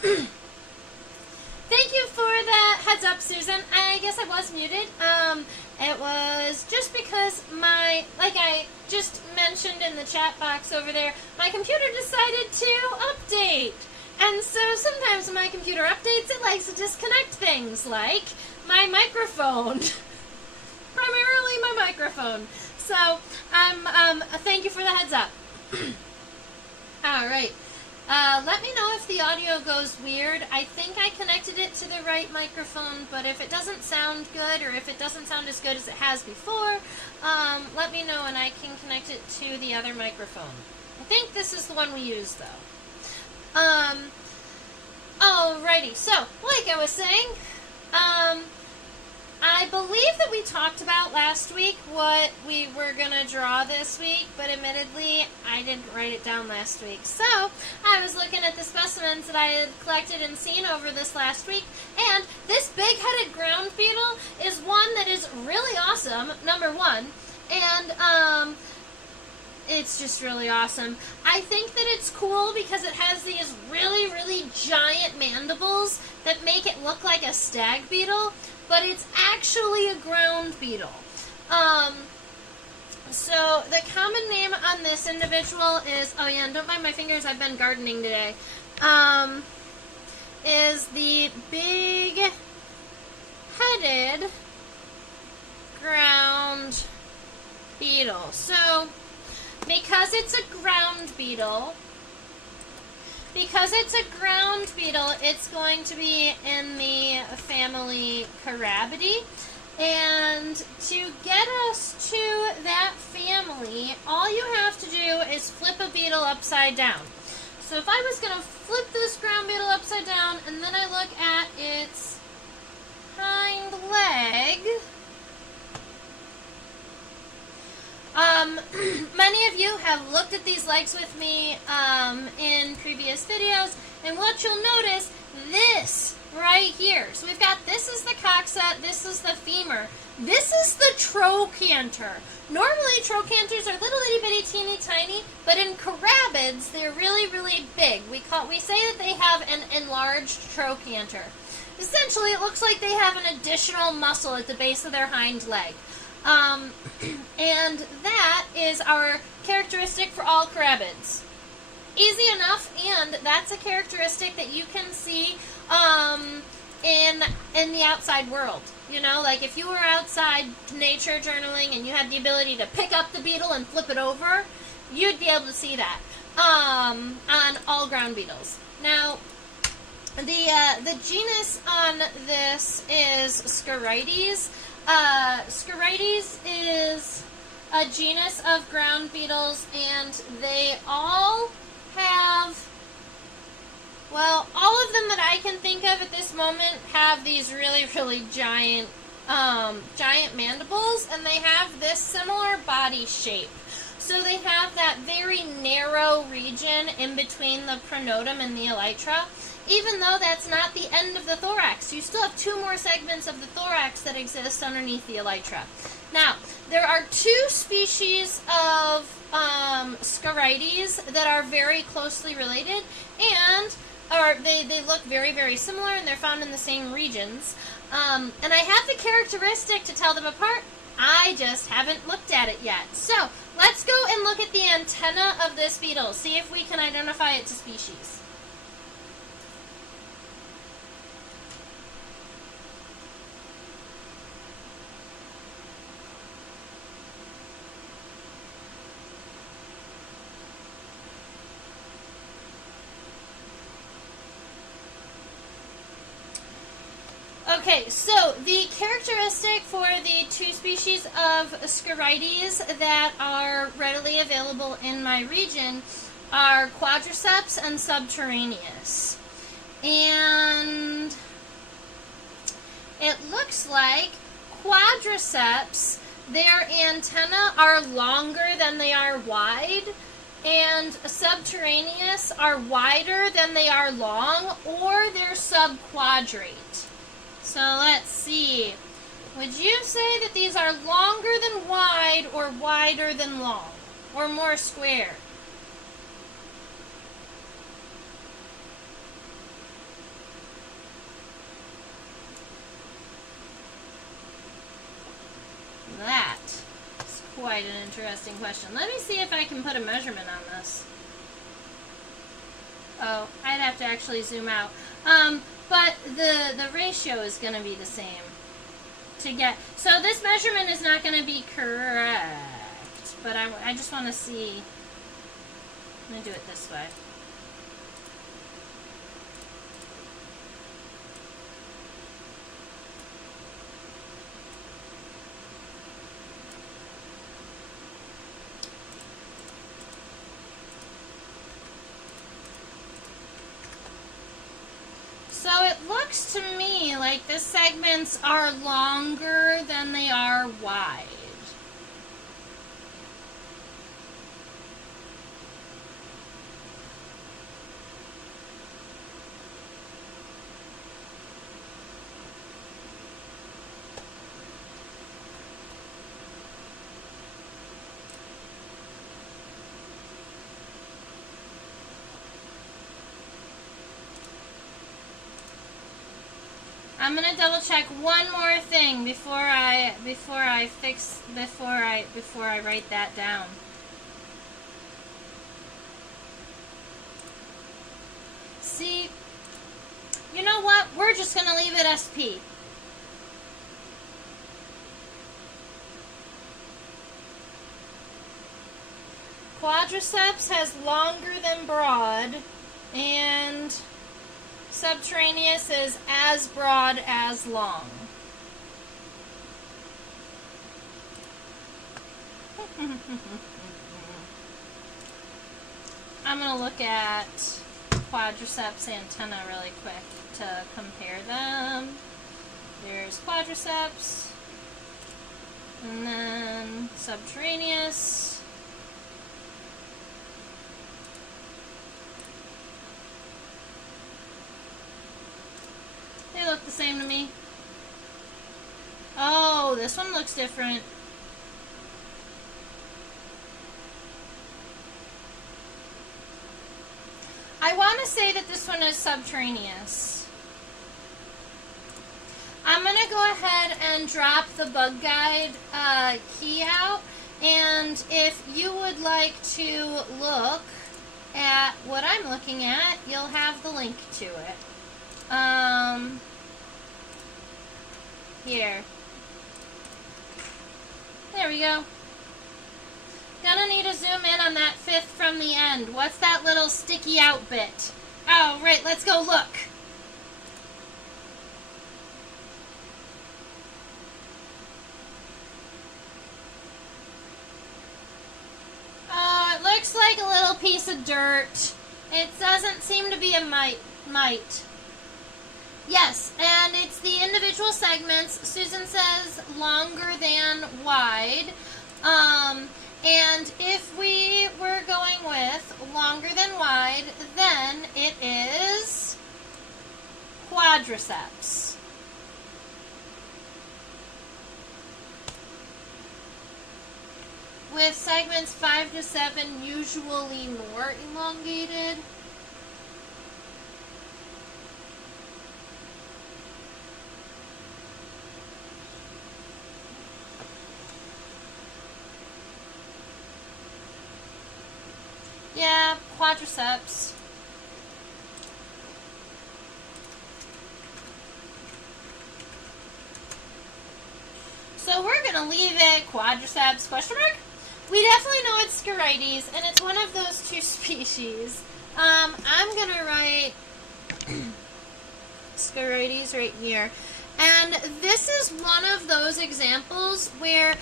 Thank you for the heads up, Susan. I guess I was muted. It was just because like I just mentioned in the chat box over there, my computer decided to update. And so sometimes when my computer updates, it likes to disconnect things like my microphone. Primarily my microphone. So, thank you for the heads up. Alright. Let me know if the audio goes weird. I think I connected it to the right microphone, but if it doesn't sound good, or if it doesn't sound as good as it has before, let me know and I can connect it to the other microphone. I think this is the one we use, though. Alrighty, so, like I was saying, I believe that we talked about last week what we were going to draw this week, but admittedly, I didn't write it down last week. So, I was looking at the specimens that I had collected and seen over this last week, and this big-headed ground beetle is one that is really awesome, number one, and, it's just really awesome. I think that it's cool because it has these really, really giant mandibles that make it look like a stag beetle, but it's actually a ground beetle. So the common name on this individual is, oh yeah, and don't mind my fingers, I've been gardening today, is the big-headed ground beetle. So, because it's a ground beetle, it's going to be in the family Scarites. And to get us to that family, all you have to do is flip a beetle upside down. So if I was going to flip this ground beetle upside down, and then I look at its hind leg, many of you have looked at these legs with me in previous videos, and what you'll notice, this right here. So we've got, this is the coxa, this is the femur, this is the trochanter. Normally trochanters are little itty bitty teeny tiny, but in Scarites they're really, really big. We say that they have an enlarged trochanter. Essentially, it looks like they have an additional muscle at the base of their hind leg. And that is our characteristic for all Scarites. Easy enough, and that's a characteristic that you can see in the outside world. You know, like if you were outside nature journaling and you had the ability to pick up the beetle and flip it over, you'd be able to see that on all ground beetles. Now, the genus on this is Scarites. Scarites is a genus of ground beetles, and they all have, well, all of them that I can think of at this moment have these really, really giant, giant mandibles, and they have this similar body shape. So they have that very narrow region in between the pronotum and the elytra. Even though that's not the end of the thorax, you still have two more segments of the thorax that exist underneath the elytra. Now, there are two species of Scarites that are very closely related, and they look very, very similar, and they're found in the same regions. And I have the characteristic to tell them apart. I just haven't looked at it yet. So, let's go and look at the antenna of this beetle, see if we can identify its species. Okay, so the characteristic for the two species of Scarites that are readily available in my region are quadriceps and subterraneous. And it looks like quadriceps, their antennae are longer than they are wide, and subterraneous are wider than they are long, or they're subquadrate. So let's see. Would you say that these are longer than wide or wider than long? Or more square? quite an interesting question. Let me see if I can put a measurement on this. Oh, I'd have to actually zoom out. But the ratio is going to be the same to get. So this measurement is not going to be correct, but I just want to see. I'm going to do it this way. So it looks to me like the segments are longer than they are wide. I'm gonna double check one more thing before I write that down. See, you know what? We're just gonna leave it SP. Quadriceps has longer than broad, and subterraneous is as broad as long. I'm going to look at quadriceps antenna really quick to compare them. There's quadriceps, and then subterraneous. They look the same to me. Oh, this one looks different. I want to say that this one is subterraneous. I'm going to go ahead and drop the bug guide key out, and if you would like to look at what I'm looking at, you'll have the link to it. Here. There we go. Gonna need to zoom in on that fifth from the end. What's that little sticky out bit? Oh, right, let's go look. Oh, it looks like a little piece of dirt. It doesn't seem to be a mite. Yes, and it's the individual segments. Susan says longer than wide. And if we were going with longer than wide, then it is quadriceps. With segments 5 to 7 usually more elongated. Yeah, quadriceps. So we're going to leave it quadriceps question mark. We definitely know it's Scarites, and it's one of those two species. I'm going to write Scarites right here. And this is one of those examples where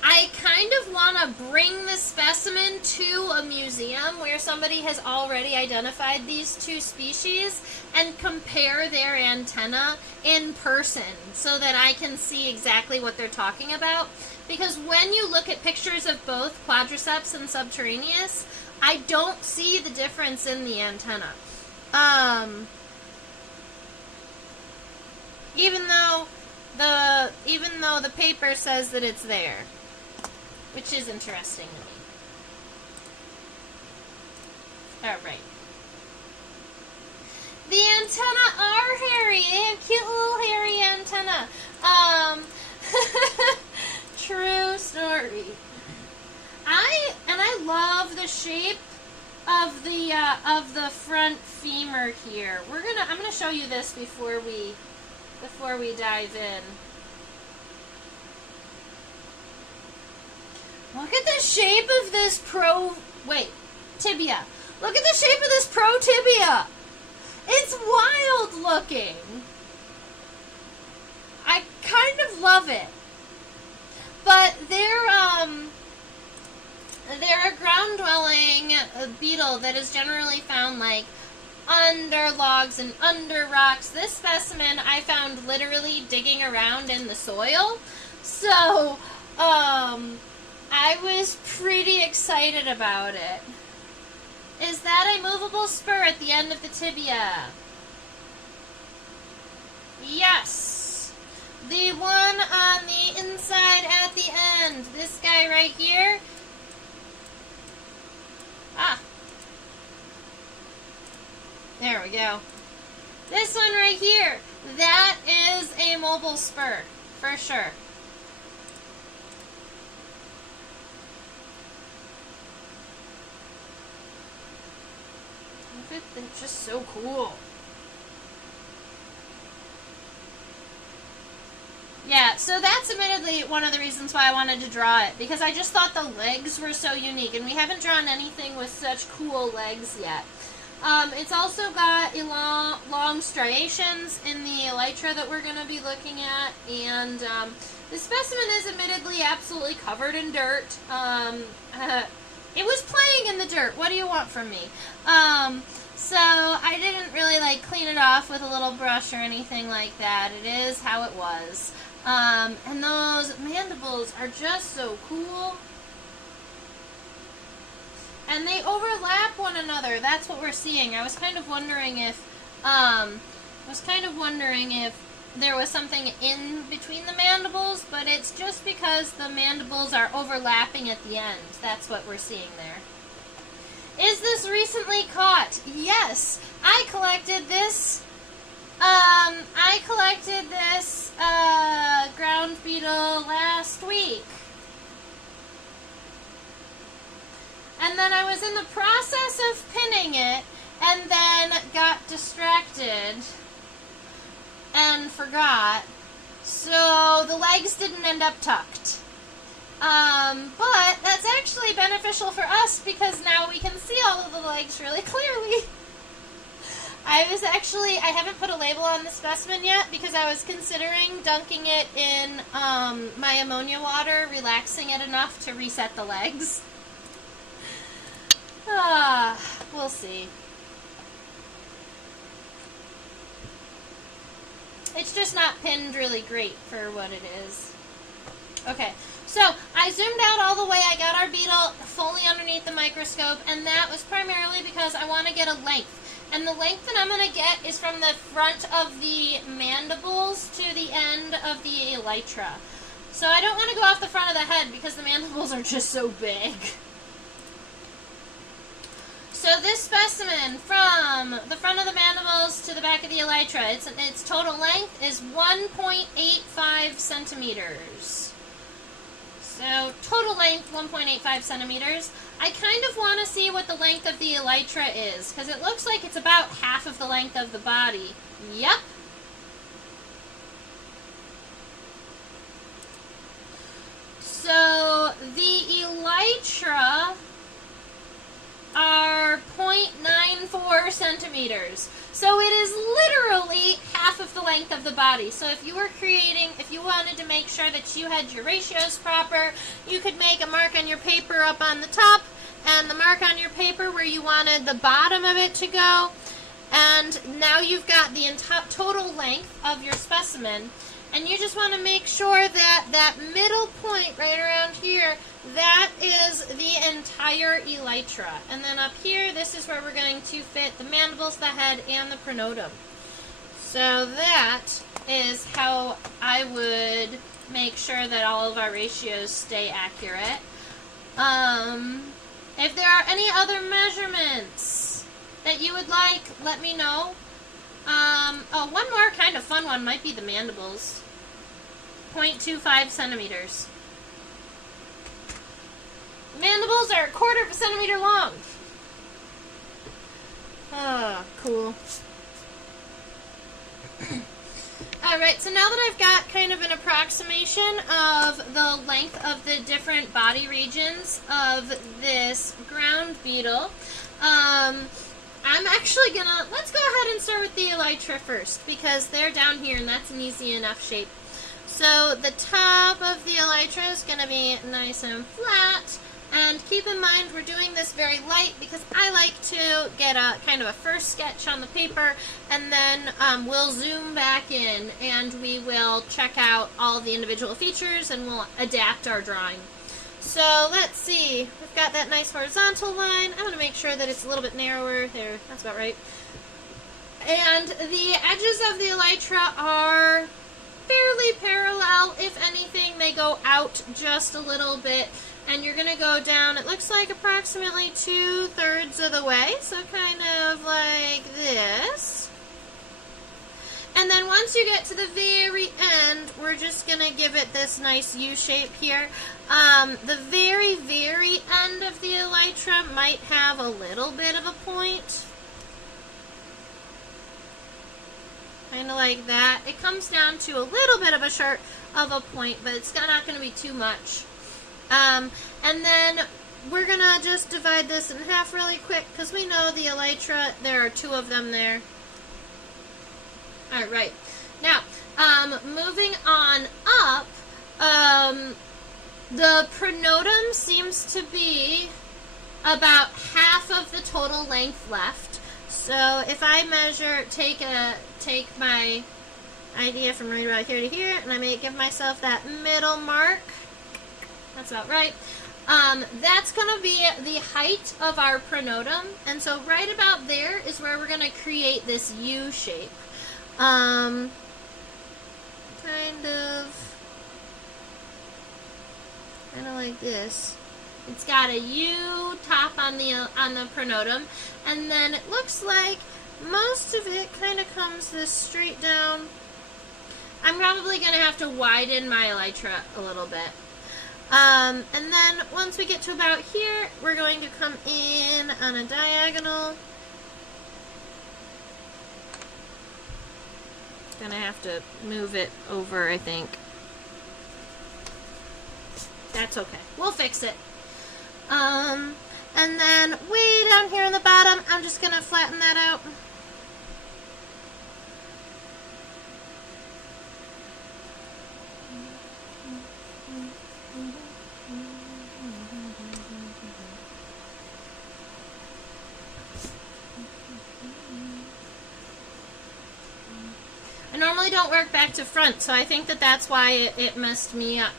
I kind of want to bring the specimen to a museum where somebody has already identified these two species and compare their antenna in person so that I can see exactly what they're talking about. Because when you look at pictures of both quadriceps and subterraneous, I don't see the difference in the antenna. Even though the paper says that it's there. Which is interesting to me. Alright. The antenna are hairy. They have cute little hairy antenna. True story. story. I love the shape of the front femur here. I'm gonna show you this before we dive in. Look at the shape of this tibia. Look at the shape of this tibia. It's wild looking. I kind of love it. But they're a ground-dwelling beetle that is generally found like under logs and under rocks. This specimen I found literally digging around in the soil. So, I was pretty excited about it. Is that a movable spur at the end of the tibia? Yes. The one on the inside at the end. This guy right here. Ah. There we go. This one right here. That is a mobile spur. For sure. They're just so cool. Yeah, so that's admittedly one of the reasons why I wanted to draw it, because I just thought the legs were so unique, and we haven't drawn anything with such cool legs yet. It's also got long striations in the elytra that we're going to be looking at, and the specimen is admittedly absolutely covered in dirt. It was playing in the dirt. What do you want from me? So I didn't really like clean it off with a little brush or anything like that. It is how it was. And those mandibles are just so cool. And they overlap one another. That's what we're seeing. I was kind of wondering if there was something in between the mandibles, but it's just because the mandibles are overlapping at the end. That's what we're seeing there. Is this recently caught? Yes. I collected this ground beetle last week. And then I was in the process of pinning it and then got distracted and forgot. So the legs didn't end up tucked. But that's actually beneficial for us because now we can see all of the legs really clearly. I haven't put a label on the specimen yet because I was considering dunking it in my ammonia water, relaxing it enough to reset the legs. We'll see. It's just not pinned really great for what it is. Okay, so I zoomed out all the way. I got our beetle fully underneath the microscope, and that was primarily because I want to get a length. And the length that I'm going to get is from the front of the mandibles to the end of the elytra. So I don't want to go off the front of the head because the mandibles are just so big. So this specimen, from the front of the mandibles to the back of the elytra, its total length is 1.85 centimeters. So total length, 1.85 centimeters. I kind of want to see what the length of the elytra is, because it looks like it's about half of the length of the body. Yep. So the elytra are 0.94 centimeters. So it is literally half of the length of the body. So if you wanted to make sure that you had your ratios proper, you could make a mark on your paper up on the top and the mark on your paper where you wanted the bottom of it to go. And now you've got the total length of your specimen. And you just want to make sure that that middle point right around here, that is the entire elytra. And then up here, this is where we're going to fit the mandibles, the head, and the pronotum. So that is how I would make sure that all of our ratios stay accurate. If there are any other measurements that you would like, let me know. Oh, one more kind of fun one might be the mandibles. 0.25 centimeters. mandibles are 1/4 of a centimeter long. Oh, cool. Alright, so now that I've got kind of an approximation of the length of the different body regions of this ground beetle, I'm actually gonna, let's go ahead and start with the elytra first, because they're down here and that's an easy enough shape. So the top of the elytra is gonna be nice and flat, and keep in mind we're doing this very light because I like to get a kind of a first sketch on the paper, and then we'll zoom back in and we will check out all the individual features and we'll adapt our drawing. So let's see, we've got that nice horizontal line. I'm going to make sure that it's a little bit narrower. There, that's about right. And the edges of the elytra are fairly parallel. If anything, they go out just a little bit. And you're going to go down, it looks like approximately 2/3 of the way. So kind of like this. And then once you get to the very end, we're just going to give it this nice U shape here. The very, very end of the elytra might have a little bit of a point. Kind of like that. It comes down to a little bit of a point, but it's not going to be too much. And then we're going to just divide this in half really quick because we know the elytra, there are 2 of them there. Alright, now, moving on up, the pronotum seems to be about half of the total length left. So if I measure, take my idea from right about here to here, and I may give myself that middle mark. That's about right. That's going to be the height of our pronotum, and so right about there is where we're going to create this U shape. Kind of like this. It's got a U top on the pronotum, and then it looks like most of it kind of comes this straight down. I'm probably going to have to widen my elytra a little bit. And then once we get to about here, we're going to come in on a diagonal. Gonna have to move it over, I think. That's okay. We'll fix it. And then way down here on the bottom, I'm just gonna flatten that out. I normally don't work back to front, so I think that that's why it messed me up.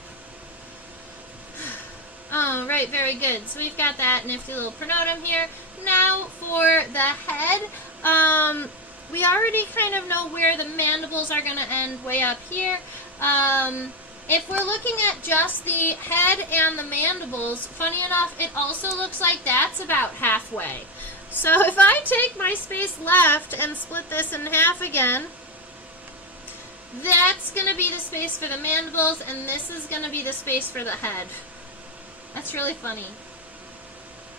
Oh, right, very good. So we've got that nifty little pronotum here. Now for the head, we already kind of know where the mandibles are going to end way up here. If we're looking at just the head and the mandibles, funny enough, it also looks like that's about halfway. So if I take my space left and split this in half again, that's going to be the space for the mandibles, and this is going to be the space for the head. That's really funny.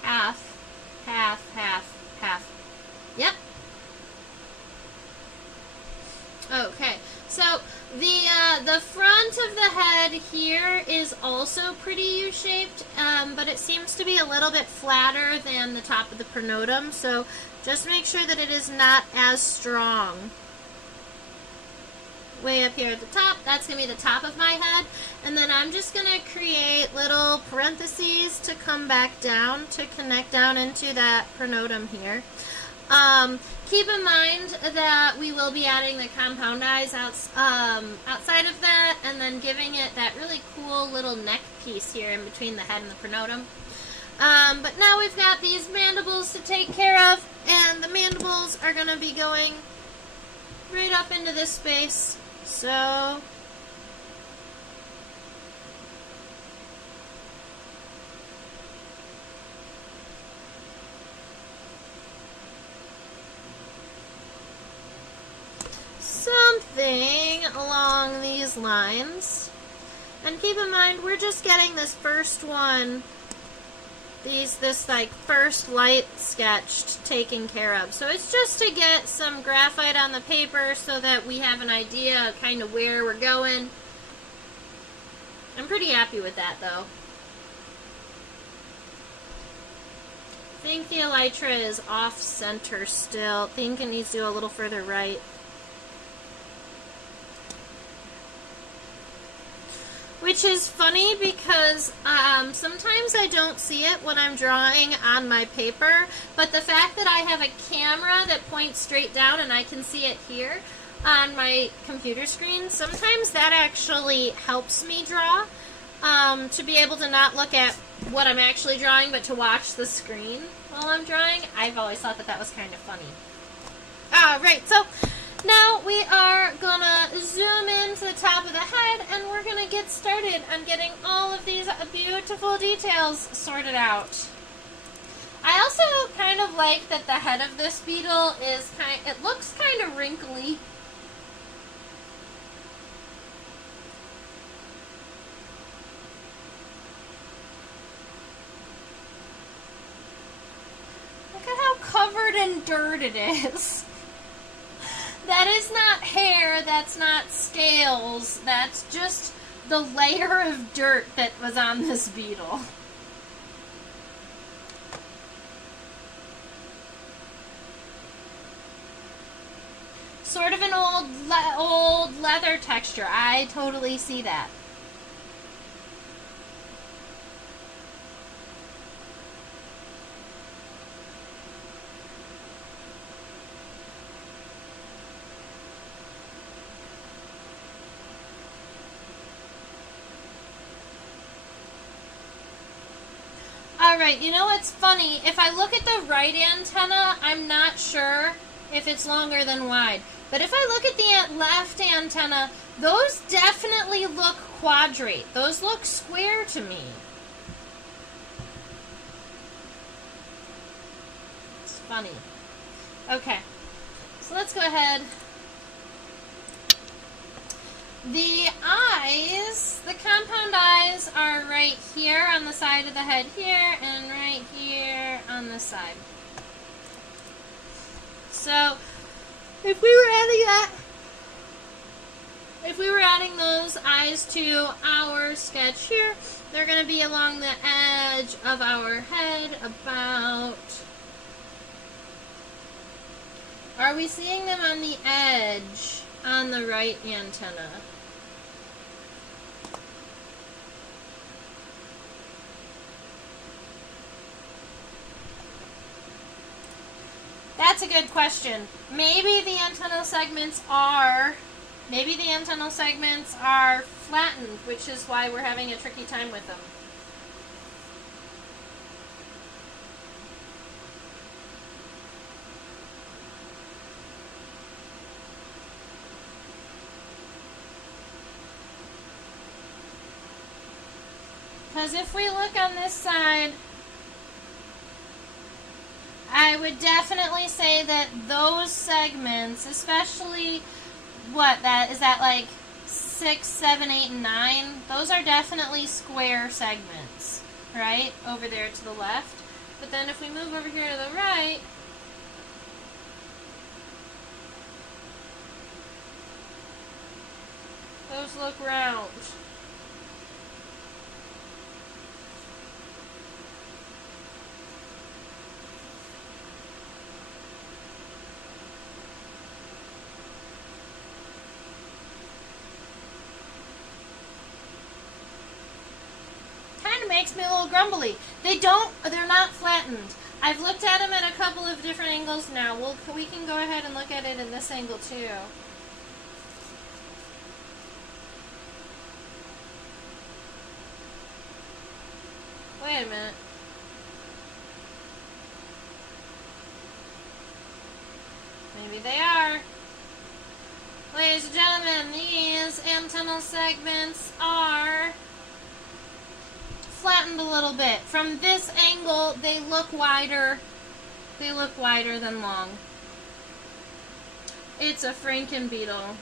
Half, half, half, half. Yep. Okay, so the front of the head here is also pretty U-shaped, but it seems to be a little bit flatter than the top of the pronotum, so just make sure that it is not as strong. Way up here at the top, that's going to be the top of my head, and then I'm just going to create little parentheses to come back down to connect down into that pronotum here. Keep in mind that we will be adding the compound eyes outside of that, and then giving it that really cool little neck piece here in between the head and the pronotum. But now we've got these mandibles to take care of, and the mandibles are going to be going right up into this space. So something along these lines. And keep in mind, we're just getting this first one this like first light sketch taken care of. So it's just to get some graphite on the paper so that we have an idea of kind of where we're going. I'm pretty happy with that though. I think the elytra is off center still. I think it needs to go a little further right. Which is funny because sometimes I don't see it when I'm drawing on my paper, but the fact that I have a camera that points straight down and I can see it here on my computer screen, sometimes that actually helps me draw, to be able to not look at what I'm actually drawing, but to watch the screen while I'm drawing. I've always thought that that was kind of funny. Alright, so now we are gonna zoom in to the top of the head and we're gonna get started on getting all of these beautiful details sorted out. I also kind of like that the head of this beetle is it looks kind of wrinkly. Look at how covered in dirt it is. That is not hair, that's not scales, that's just the layer of dirt that was on this beetle. Sort of an old leather texture. I totally see that. Alright, you know what's funny? If I look at the right antenna, I'm not sure if it's longer than wide. But if I look at the left antenna, those definitely look quadrate. Those look square to me. It's funny. Okay, so let's go ahead. The eyes, the compound eyes are right here on the side of the head here and right here on the side. So if we were adding those eyes to our sketch here, they're going to be along the edge of our head about. Are we seeing them on the edge on the right antenna? That's a good question. Maybe the antennal segments are flattened, which is why we're having a tricky time with them. Because if we look on this side, I would definitely say that those segments, especially is that like 6, 7, 8, and 9, those are definitely square segments, right? Over there to the left. But then if we move over here to the right, those look round. Makes me a little grumbly. They're not flattened. I've looked at them at a couple of different angles now. We can go ahead and look at it in this angle too. Wait a minute. Maybe they are. Ladies and gentlemen, these antennal segments are flattened a little bit. From this angle, they look wider. They look wider than long. It's a Franken beetle.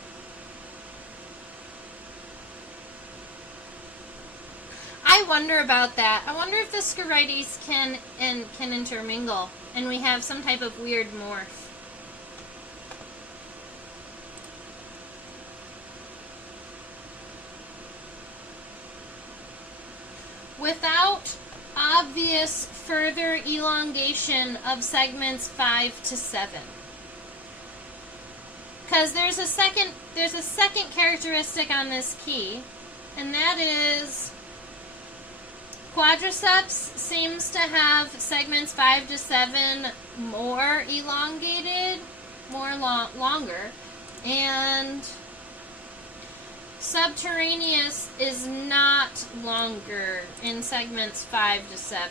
I wonder about that. I wonder if the Scarites can intermingle, and we have some type of weird morph. Without obvious further elongation of segments 5 to 7. Because there's a second characteristic on this key, and that is quadriceps seems to have segments 5 to 7 more elongated, longer, and subterraneous is not longer in segments 5 to 7.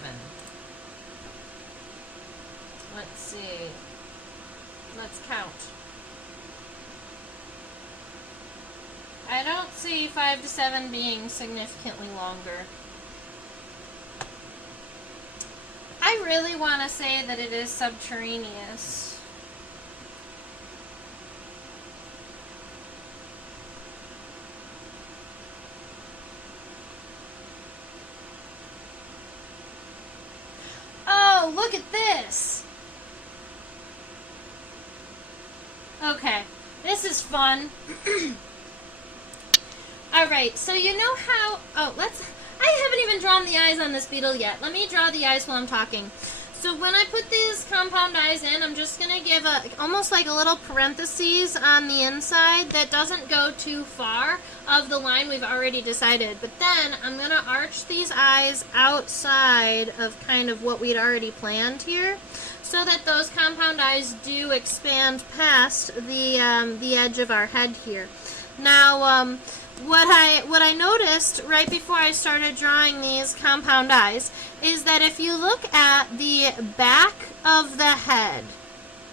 Let's see. Let's count. I don't see 5 to 7 being significantly longer. I really want to say that it is subterraneous. Oh, look at this! Okay, this is fun. Alright, so you know how... Oh, I haven't even drawn the eyes on this beetle yet. Let me draw the eyes while I'm talking. So when I put these compound eyes in, I'm just going to give almost like a little parentheses on the inside that doesn't go too far of the line we've already decided. But then I'm going to arch these eyes outside of kind of what we'd already planned here, so that those compound eyes do expand past the edge of our head here. Now, what I noticed right before I started drawing these compound eyes is that if you look at the back of the head,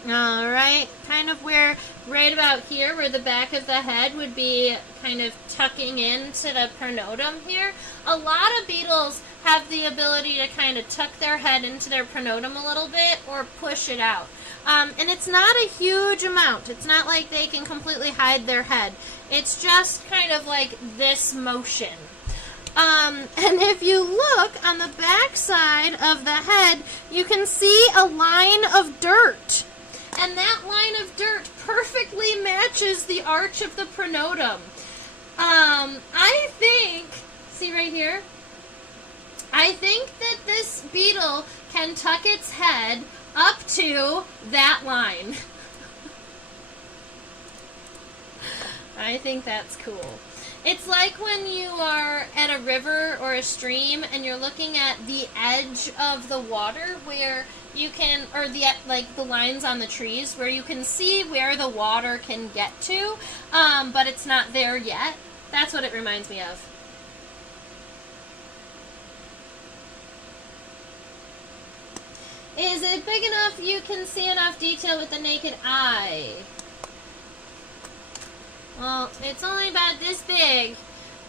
alright, kind of where, right about here, where the back of the head would be kind of tucking into the pronotum here, a lot of beetles have the ability to kind of tuck their head into their pronotum a little bit or push it out. And it's not a huge amount. It's not like they can completely hide their head. It's just kind of like this motion. And if you look on the back side of the head, you can see a line of dirt. And that line of dirt perfectly matches the arch of the pronotum. I think, see right here? I think that this beetle can tuck its head up to that line. I think that's cool. It's like when you are at a river or a stream and you're looking at the edge of the water where you can, or like the lines on the trees where you can see where the water can get to, but it's not there yet. That's what it reminds me of. Is it big enough you can see enough detail with the naked eye? Well, it's only about this big,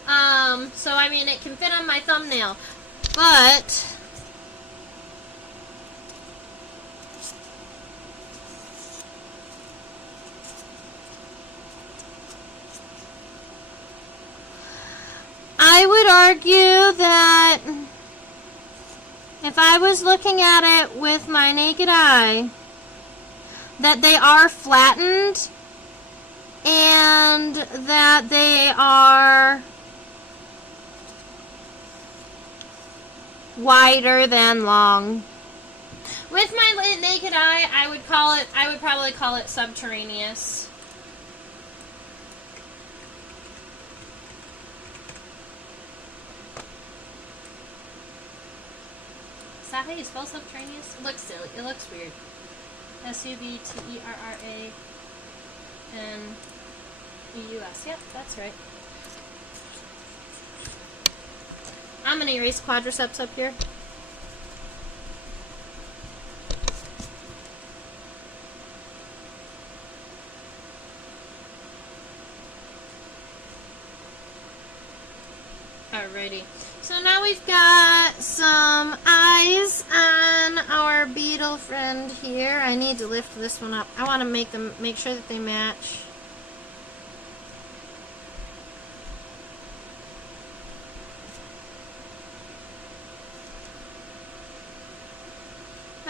so I mean it can fit on my thumbnail, but I would argue that if I was looking at it with my naked eye, that they are flattened and that they are wider than long. With my naked eye, I would probably call it subterraneous. Is that how you spell subterraneous? It looks silly. It looks weird. S-U-B-T-E-R-R-A-N-E-U-S. Yep, that's right. I'm going to erase quadriceps up here. Alrighty. So now we've got some eyes on our beetle friend here. I need to lift this one up. I want to make sure that they match.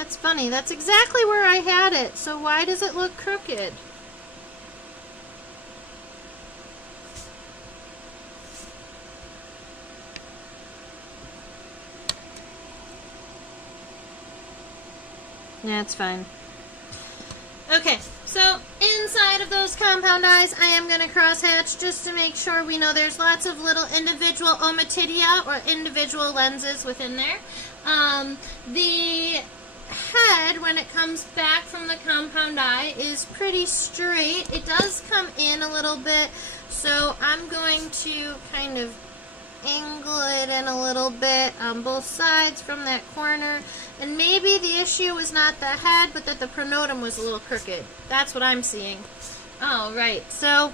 That's funny. That's exactly where I had it. So why does it look crooked? Yeah, it's fine. Okay, so inside of those compound eyes, I am going to crosshatch just to make sure we know there's lots of little individual ommatidia or individual lenses within there. The head, when it comes back from the compound eye, is pretty straight. It does come in a little bit, so I'm going to kind of angle it in a little bit on both sides from that corner. And maybe the issue was not the head, but that the pronotum was a little crooked. That's what I'm seeing. All right, so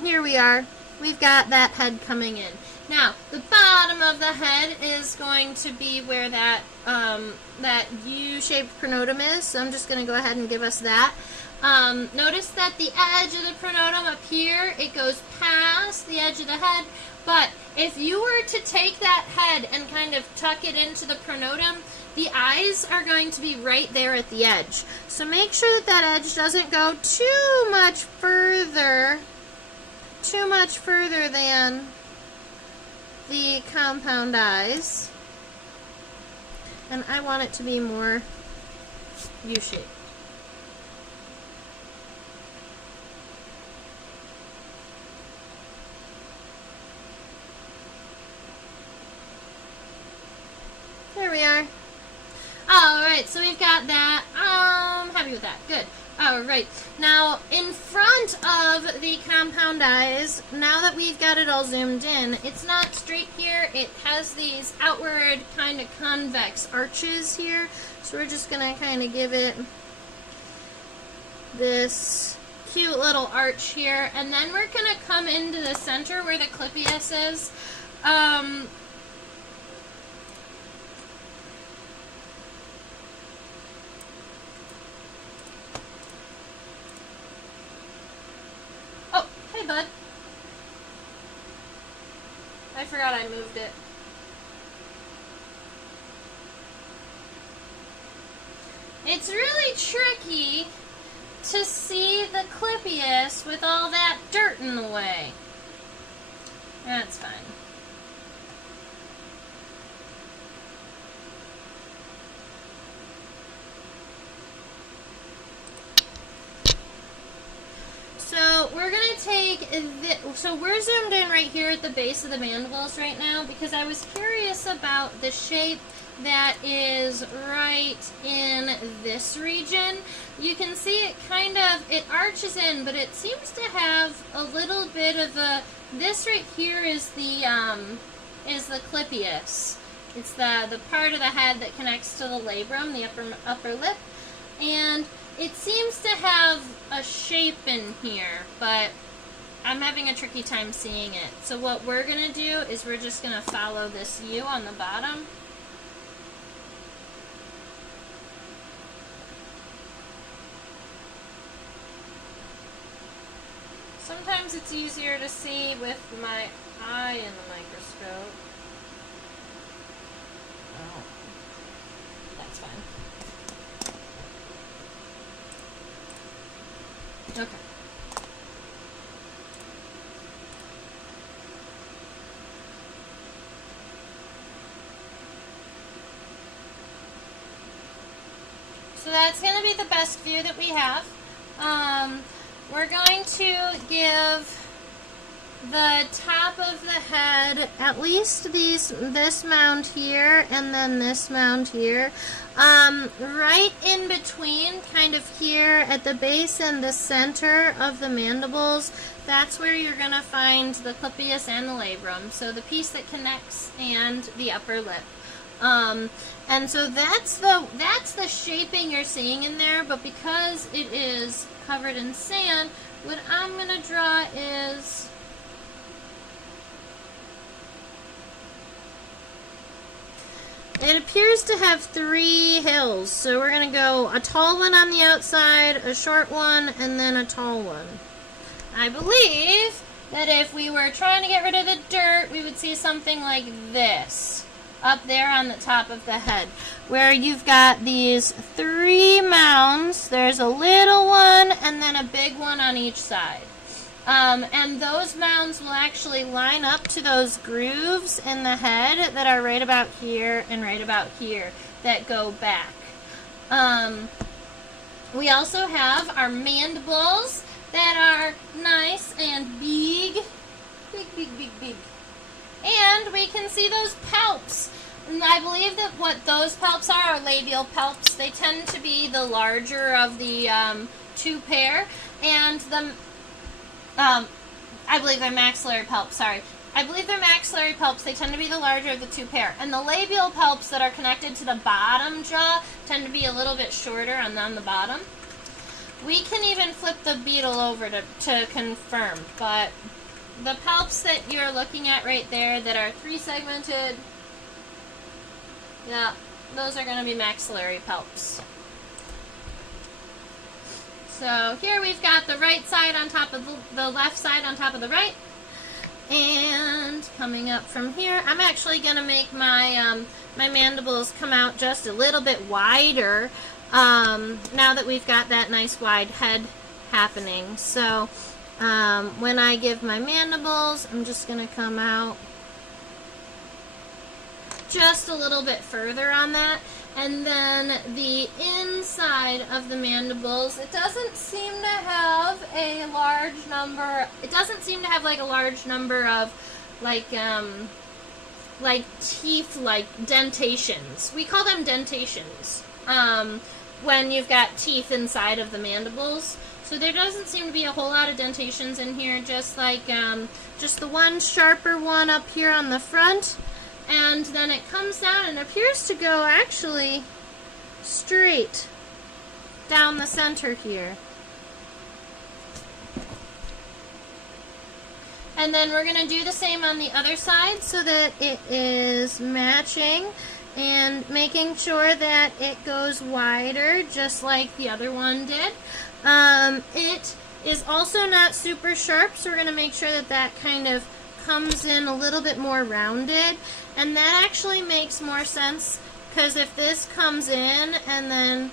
here we are. We've got that head coming in. Now, the bottom of the head is going to be where that that U-shaped pronotum is. So I'm just going to go ahead and give us that. Notice that the edge of the pronotum up here, it goes past the edge of the head. But if you were to take that head and kind of tuck it into the pronotum, the eyes are going to be right there at the edge. So make sure that that edge doesn't go too much further than the compound eyes. And I want it to be more U-shaped. There we are. Alright, so we've got that. I'm happy with that. Good. Alright, now in front of the compound eyes, now that we've got it all zoomed in, it's not straight here. It has these outward kind of convex arches here. So we're just going to kind of give it this cute little arch here. And then we're going to come into the center where the clipeus is. Bud. I forgot I moved it. It's really tricky to see the clipeus with all that dirt in the way. That's fine. So we're going to take this, so we're zoomed in right here at the base of the mandibles right now because I was curious about the shape that is right in this region. You can see it kind of, it arches in, but it seems to have a little bit of a, this right here is the clipeus. It's the part of the head that connects to the labrum, the upper lip, and it seems to have a shape in here, but I'm having a tricky time seeing it. So what we're going to do is we're just going to follow this U on the bottom. Sometimes it's easier to see with my eye in the microscope. Oh, that's fine. Okay. So that's going to be the best view that we have. We're going to give the top of the head at least this mound here and then this mound here. Right in between, kind of here at the base and the center of the mandibles, that's where you're going to find the clipeus and the labrum. So the piece that connects and the upper lip. And so that's the shaping you're seeing in there, but because it is covered in sand, what I'm going to draw is it appears to have 3 hills. So we're going to go a tall one on the outside, a short one, and then a tall one. I believe that if we were trying to get rid of the dirt, we would see something like this. up there on the top of the head, where you've got these 3 mounds. There's a little one and then a big one on each side. And those mounds will actually line up to those grooves in the head that are right about here and right about here that go back. We also have our mandibles that are nice and big. Big. And we can see those palps. And I believe that what those palps are labial palps. They tend to be the larger of the 2 pair. And the I believe they're maxillary palps, sorry. I believe they're maxillary palps. They tend to be the larger of the 2 pair. And the labial palps that are connected to the bottom jaw tend to be a little bit shorter on the bottom. We can even flip the beetle over to confirm, but the palps that you're looking at right there that are 3-segmented, yeah, those are going to be maxillary palps. So here we've got the right side on top of the left side on top of the right. And coming up from here, I'm actually going to make my my mandibles come out just a little bit wider now that we've got that nice wide head happening. So when I give my mandibles, I'm just going to come out just a little bit further on that. And then the inside of the mandibles, it doesn't seem to have a large number, it doesn't seem to have like a large number of like teeth, like dentations. We call them dentations when you've got teeth inside of the mandibles. So there doesn't seem to be a whole lot of dentations in here, just like just the one sharper one up here on the front. And then it comes down and appears to go actually straight down the center here. And then we're going to do the same on the other side so that it is matching and making sure that it goes wider just like the other one did. It is also not super sharp, so we're going to make sure that that kind of comes in a little bit more rounded, and that actually makes more sense because if this comes in and then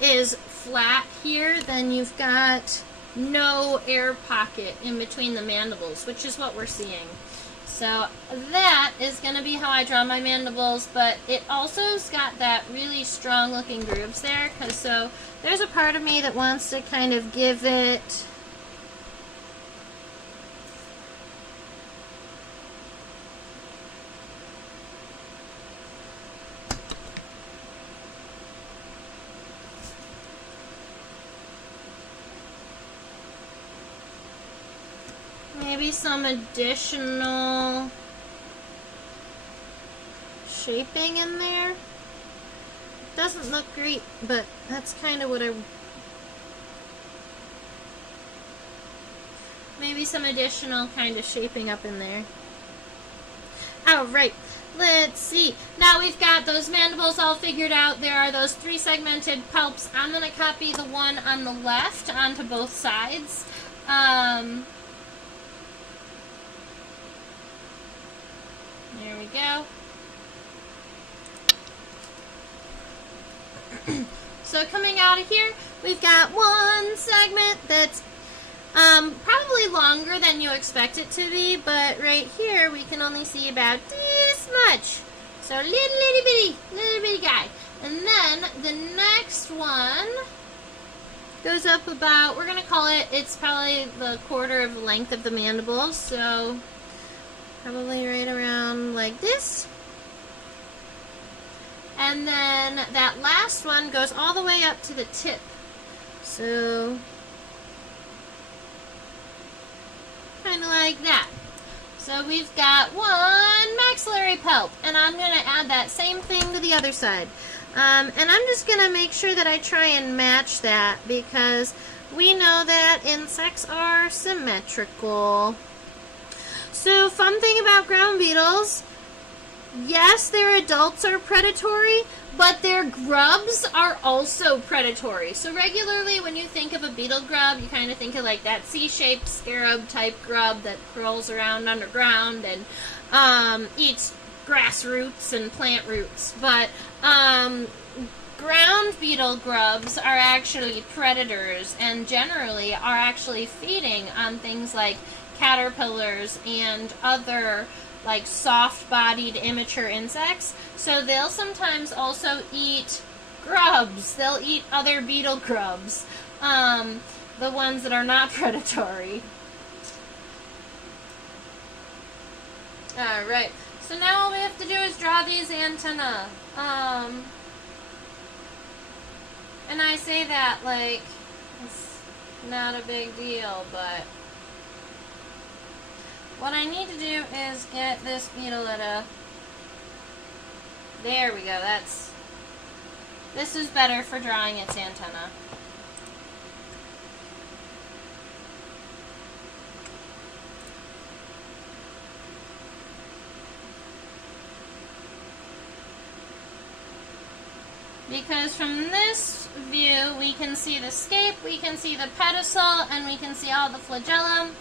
is flat here, then you've got no air pocket in between the mandibles, which is what we're seeing. So that is going to be how I draw my mandibles, but it also's got that really strong looking grooves there, because so there's a part of me that wants to kind of give it maybe some additional shaping in there. Doesn't look great, but that's kind of what maybe some additional kind of shaping up in there. Alright, let's see. Now we've got those mandibles all figured out. There are those 3 segmented palps. I'm going to copy the one on the left onto both sides. There we go. So coming out of here, we've got one segment that's probably longer than you expect it to be, but right here we can only see about this much. So little bitty guy. And then the next one goes up about, we're going to call it, it's probably the quarter of the length of the mandibles, so probably right around like this. And then that last one goes all the way up to the tip. So kind of like that. So we've got one maxillary palp, and I'm going to add that same thing to the other side. And I'm just going to make sure that I try and match that, because we know that insects are symmetrical. So, fun thing about ground beetles, yes, their adults are predatory, but their grubs are also predatory. So regularly when you think of a beetle grub, you kind of think of like that C-shaped scarab type grub that crawls around underground and eats grass roots and plant roots. But ground beetle grubs are actually predators and generally are actually feeding on things like caterpillars and other like soft-bodied immature insects. So they'll sometimes also eat grubs. They'll eat other beetle grubs, the ones that are not predatory. Alright, so now all we have to do is draw these antennae. And I say that like it's not a big deal, but what I need to do is get this beetle at a... There we go, this is better for drawing its antenna. Because from this view, we can see the scape, we can see the pedicel, and we can see all the flagellum.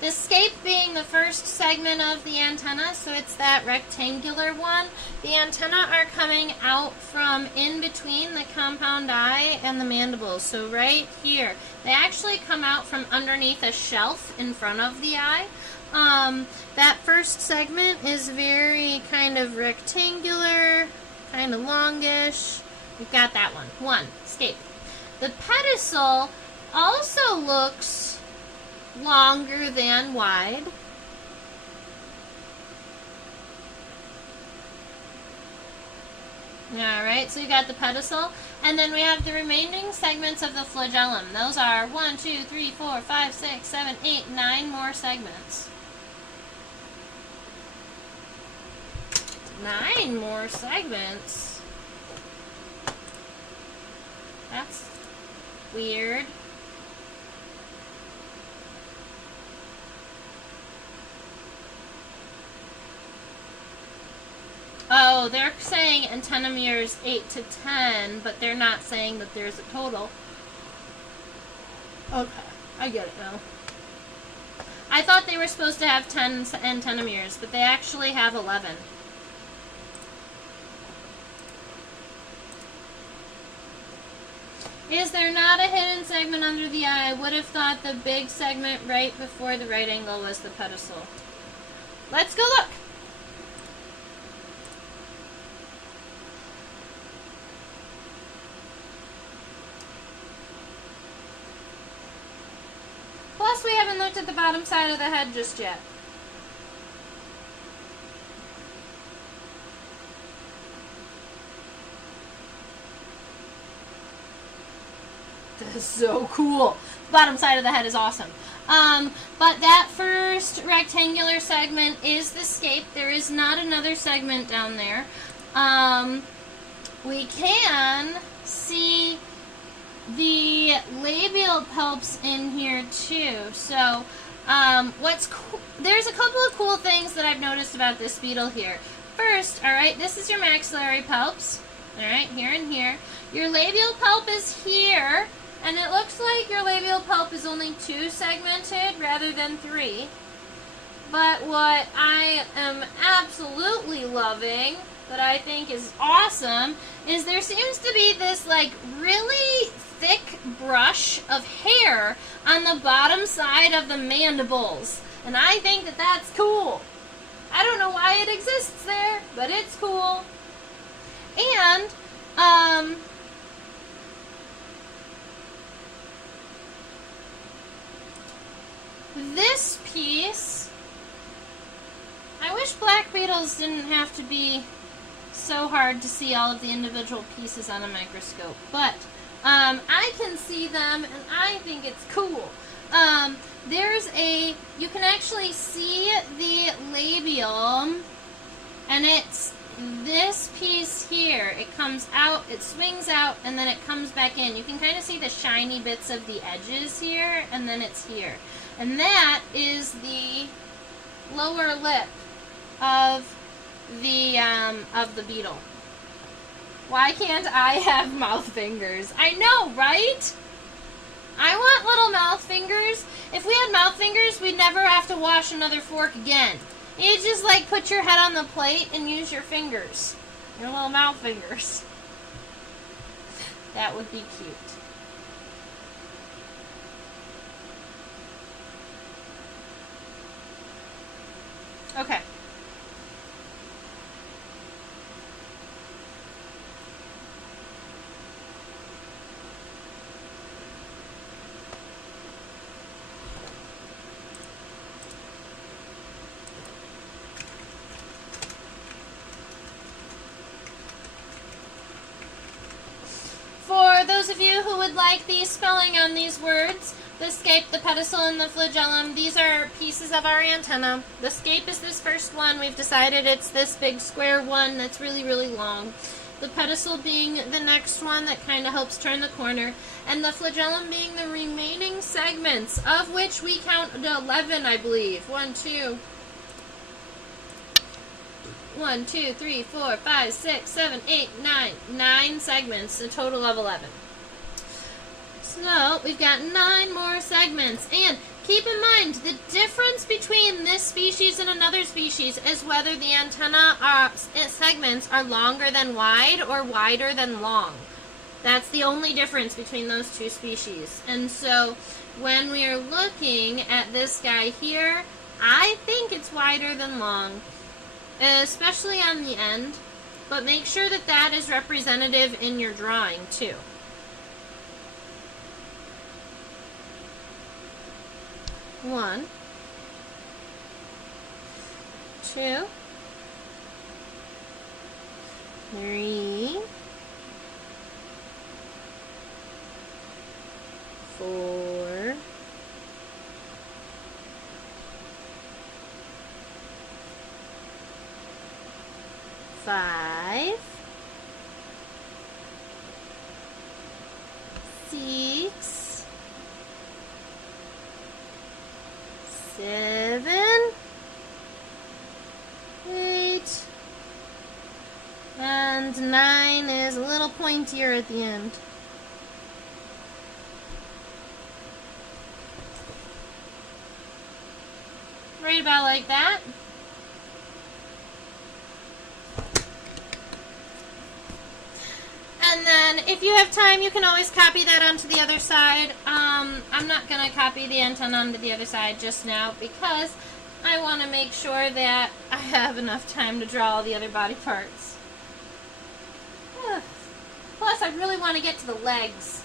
The scape being the first segment of the antenna, so it's that rectangular one. The antennae are coming out from in between the compound eye and the mandibles, so right here. They actually come out from underneath a shelf in front of the eye. That first segment is very kind of rectangular, kind of longish. We've got that one, scape. The pedicel also looks longer than wide. Alright, so you got the pedicel, and then we have the remaining segments of the flagellum. Those are 1, 2, 3, 4, 5, 6, 7, 8, 9 more segments. 9 more segments? That's weird. Oh, they're saying antennomeres 8 to 10, but they're not saying that there's a total. Okay, I get it now. I thought they were supposed to have 10 antennomeres, but they actually have 11. Is there not a hidden segment under the eye? I would have thought the big segment right before the right angle was the pedicel. Let's go look! Plus, we haven't looked at the bottom side of the head just yet. This is so cool. The bottom side of the head is awesome. But that first rectangular segment is the scape. There is not another segment down there. We can see the labial palps in here too. So there's a couple of cool things that I've noticed about this beetle here. First, alright, this is your maxillary palps. Alright, here and here. Your labial palp is here, and it looks like your labial palp is only 2 segmented rather than 3. But what I am absolutely loving, that I think is awesome, is there seems to be this like really thick brush of hair on the bottom side of the mandibles. And I think that that's cool. I don't know why it exists there, but it's cool. And, this piece, I wish black beetles didn't have to be so hard to see all of the individual pieces on a microscope, but I can see them and I think it's cool. You can actually see the labium, and it's this piece here. It comes out, it swings out, and then it comes back in. You can kind of see the shiny bits of the edges here, and then it's here. And that is the lower lip of the beetle. Why can't I have mouth fingers? I know, right? I want little mouth fingers. If we had mouth fingers, we'd never have to wash another fork again. You just like put your head on the plate and use your fingers. Your little mouth fingers. That would be cute. Okay. For those of you who would like the spelling on these words, the scape, the pedicel, and the flagellum, these are pieces of our antenna. The scape is this first one. We've decided it's this big square one that's really, really long. The pedicel being the next one that kind of helps turn the corner, and the flagellum being the remaining segments, of which we count 11, I believe. 1, 2, 3, 4, 5, 6, 7, 8, 9. 9 segments, a total of 11. So, we've got 9 more segments. And keep in mind, the difference between this species and another species is whether the antenna segments are longer than wide or wider than long. That's the only difference between those two species. And so, when we are looking at this guy here, I think it's wider than long, especially on the end, but make sure that that is representative in your drawing too. One, 2, 3, 4, 5, 6, 7, 8, and 9 is a little pointier at the end. Right about like that. And then, if you have time, you can always copy that onto the other side. I'm not going to copy the antenna onto the other side just now because I want to make sure that I have enough time to draw all the other body parts. Plus, I really want to get to the legs.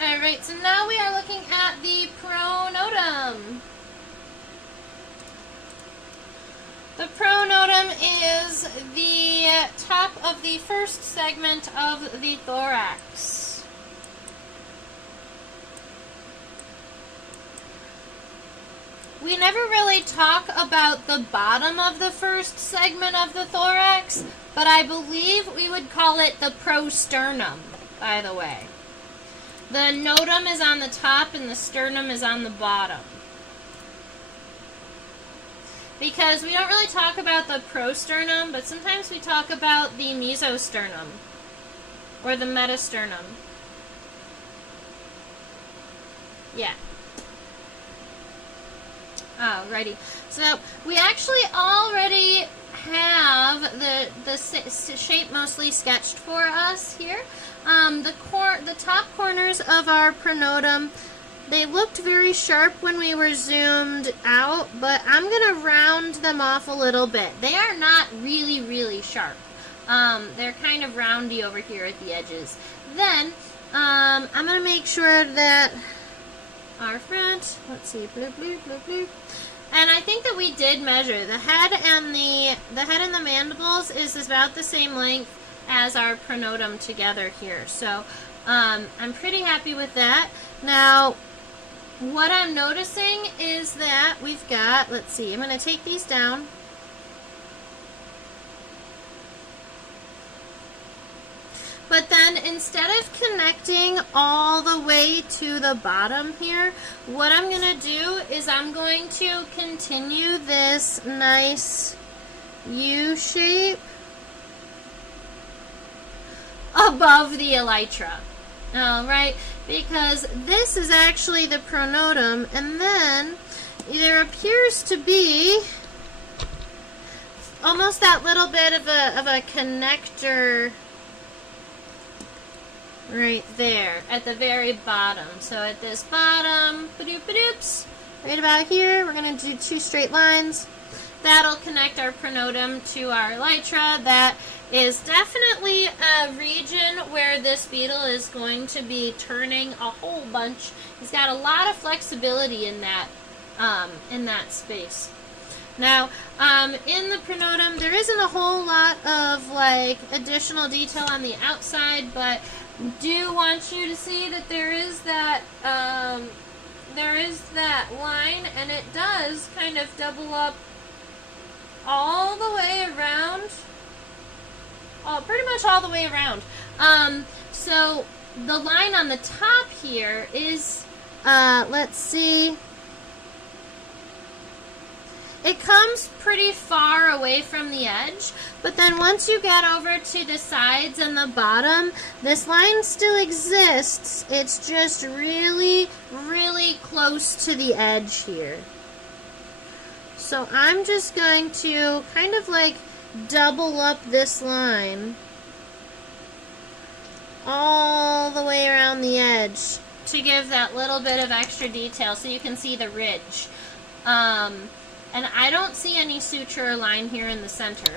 Alright, so now we are looking at the pronotum. The pronotum is the top of the first segment of the thorax. We never really talk about the bottom of the first segment of the thorax, but I believe we would call it the prosternum, by the way. The notum is on the top and the sternum is on the bottom. Because we don't really talk about the prosternum, but sometimes we talk about the mesosternum or the metasternum. Yeah. Alrighty. So we actually already have the shape mostly sketched for us here. The top corners of our pronotum, they looked very sharp when we were zoomed out, but I'm going to round them off a little bit. They are not really, really sharp. They're kind of roundy over here at the edges. Then, I'm going to make sure that our front, let's see, bloop, bloop, bloop, bloop. And I think that we did measure. The head and the mandibles is about the same length as our pronotum together here. So, I'm pretty happy with that. Now, what I'm noticing is that we've got, let's see, I'm going to take these down. But then instead of connecting all the way to the bottom here, what I'm going to do is I'm going to continue this nice U shape above the elytra. All right, because this is actually the pronotum, and then there appears to be almost that little bit of a connector right there at the very bottom. So at this bottom, ba-doop-ba-doops, right about here, we're going to do 2 straight lines. That'll connect our pronotum to our elytra. That is definitely a region where this beetle is going to be turning a whole bunch. He's got a lot of flexibility in that space. Now, in the pronotum, there isn't a whole lot of like additional detail on the outside, but do want you to see that there is that line, and it does kind of double up all the way around. Pretty much all the way around. So the line on the top here is, let's see, it comes pretty far away from the edge, but then once you get over to the sides and the bottom, this line still exists. It's just really, really close to the edge here. So I'm just going to kind of like double up this line all the way around the edge to give that little bit of extra detail so you can see the ridge. And I don't see any suture or line here in the center.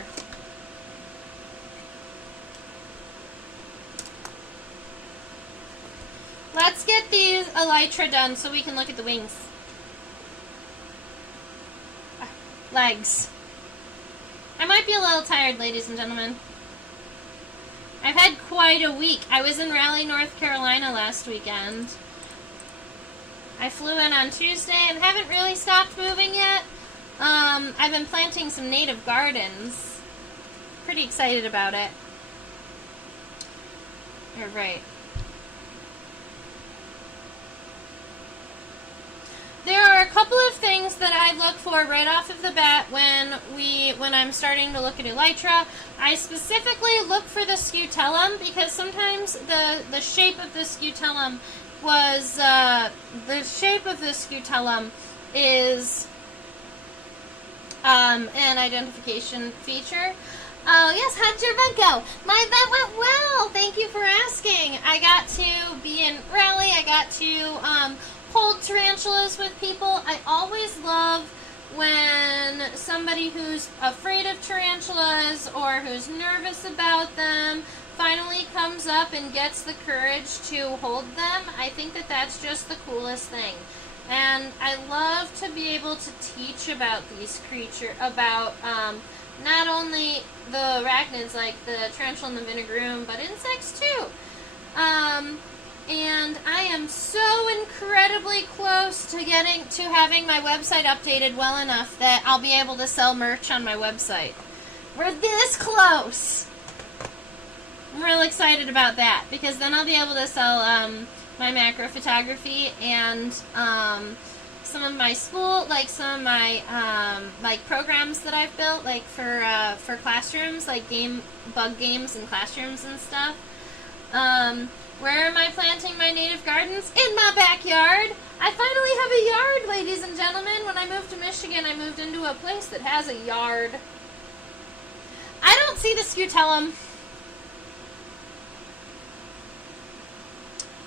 Let's get these elytra done so we can look at the wings. Legs. I might be a little tired, ladies and gentlemen. I've had quite a week. I was in Raleigh, North Carolina last weekend. I flew in on Tuesday and haven't really stopped moving yet. I've been planting some native gardens. Pretty excited about it. You're right. There are a couple of things that I look for right off of the bat when I'm starting to look at elytra. I specifically look for the scutellum because sometimes the shape of the scutellum is an identification feature. Oh, yes, how'd your event go? My event went well. Thank you for asking. I got to be in Raleigh. I got to hold tarantulas with people. I always love when somebody who's afraid of tarantulas or who's nervous about them finally comes up and gets the courage to hold them. I think that that's just the coolest thing. And I love to be able to teach about these creatures, about not only the arachnids like the tarantula and the vinegaroon, but insects too. And I am so incredibly close to having my website updated well enough that I'll be able to sell merch on my website. We're this close. I'm real excited about that because then I'll be able to sell my macro photography and some of my school, like some of my like programs that I've built, like for classrooms, like bug games and classrooms and stuff. Where am I planting my native gardens? In my backyard. I finally have a yard, ladies and gentlemen. When I moved to Michigan, I moved into a place that has a yard. I don't see the scutellum.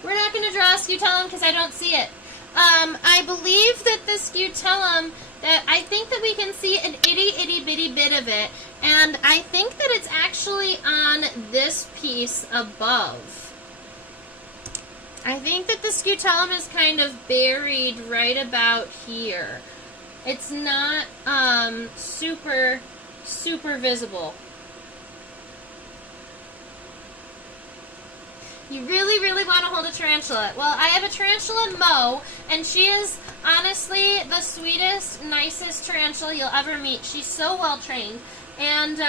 We're not going to draw a scutellum because I don't see it. I believe that the scutellum, that I think that we can see an itty bitty bit of it, and I think that it's actually on this piece above. I think that the scutellum is kind of buried right about here. It's not super visible. You really want to hold a tarantula. Well, I have a tarantula Mo, and she is honestly the sweetest, nicest tarantula you'll ever meet. She's so well trained. And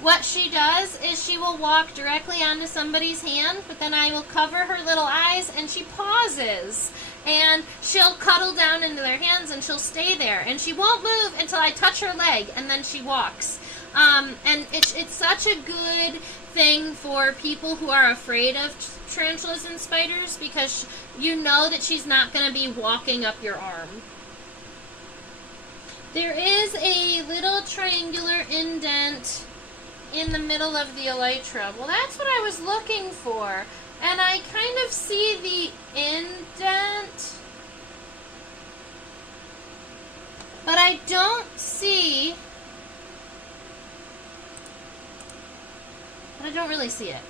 what she does is she will walk directly onto somebody's hand, but then I will cover her little eyes, and she pauses. And she'll cuddle down into their hands, and she'll stay there. And she won't move until I touch her leg, and then she walks. And it's such a good thing for people who are afraid of tarantulas and spiders, because you know that she's not going to be walking up your arm. There is a little triangular indent in the middle of the elytra. Well, that's what I was looking for. And I kind of see the indent, but I don't really see it.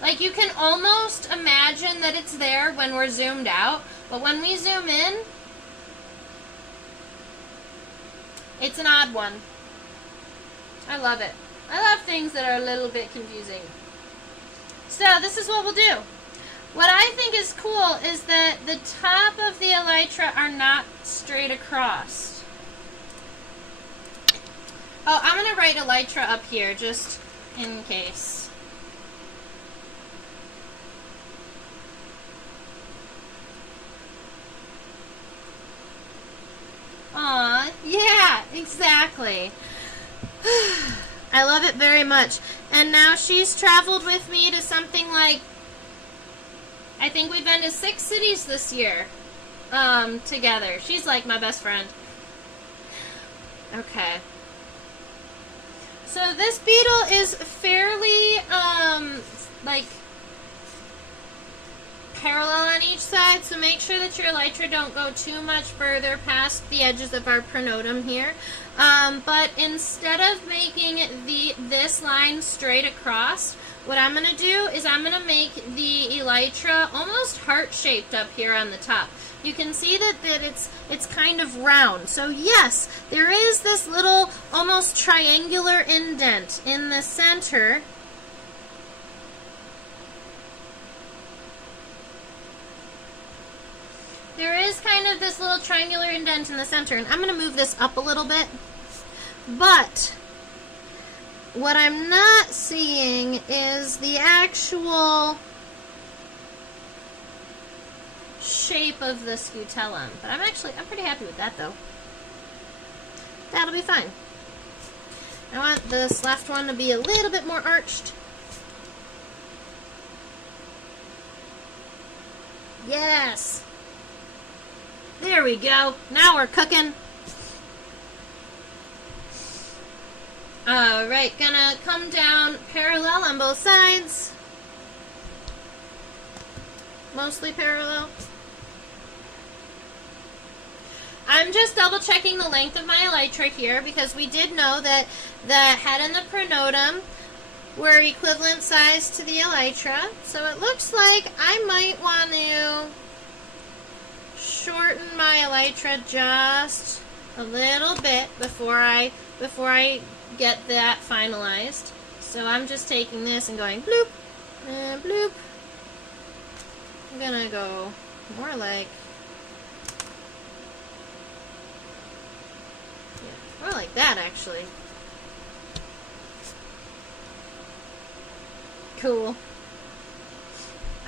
Like, you can almost imagine that it's there when we're zoomed out, but when we zoom in, it's an odd one. I love it. I love things that are a little bit confusing. So this is what we'll do. What I think is cool is that the top of the elytra are not straight across. Oh, I'm going to write elytra up here just in case. Aw, yeah, exactly. I love it very much. And now she's traveled with me to something like, I think we've been to 6 cities this year together. She's like my best friend. Okay. So this beetle is fairly, like, parallel on each side, so make sure that your elytra don't go too much further past the edges of our pronotum here. But instead of making this line straight across, what I'm going to do is I'm going to make the elytra almost heart-shaped up here on the top. You can see that it's kind of round. So yes, there is this little almost triangular indent in the center. There is kind of this little triangular indent in the center, and I'm going to move this up a little bit. But what I'm not seeing is the actual shape of the scutellum. But I'm pretty happy with that, though. That'll be fine. I want this left one to be a little bit more arched. Yes! There we go. Now we're cooking. Alright, gonna come down parallel on both sides. Mostly parallel. I'm just double checking the length of my elytra here, because we did know that the head and the pronotum were equivalent size to the elytra. So it looks like I might want to shorten my elytra just a little bit before I get that finalized. So I'm just taking this and going bloop and bloop. I'm gonna go more like, yeah, more like that actually. Cool.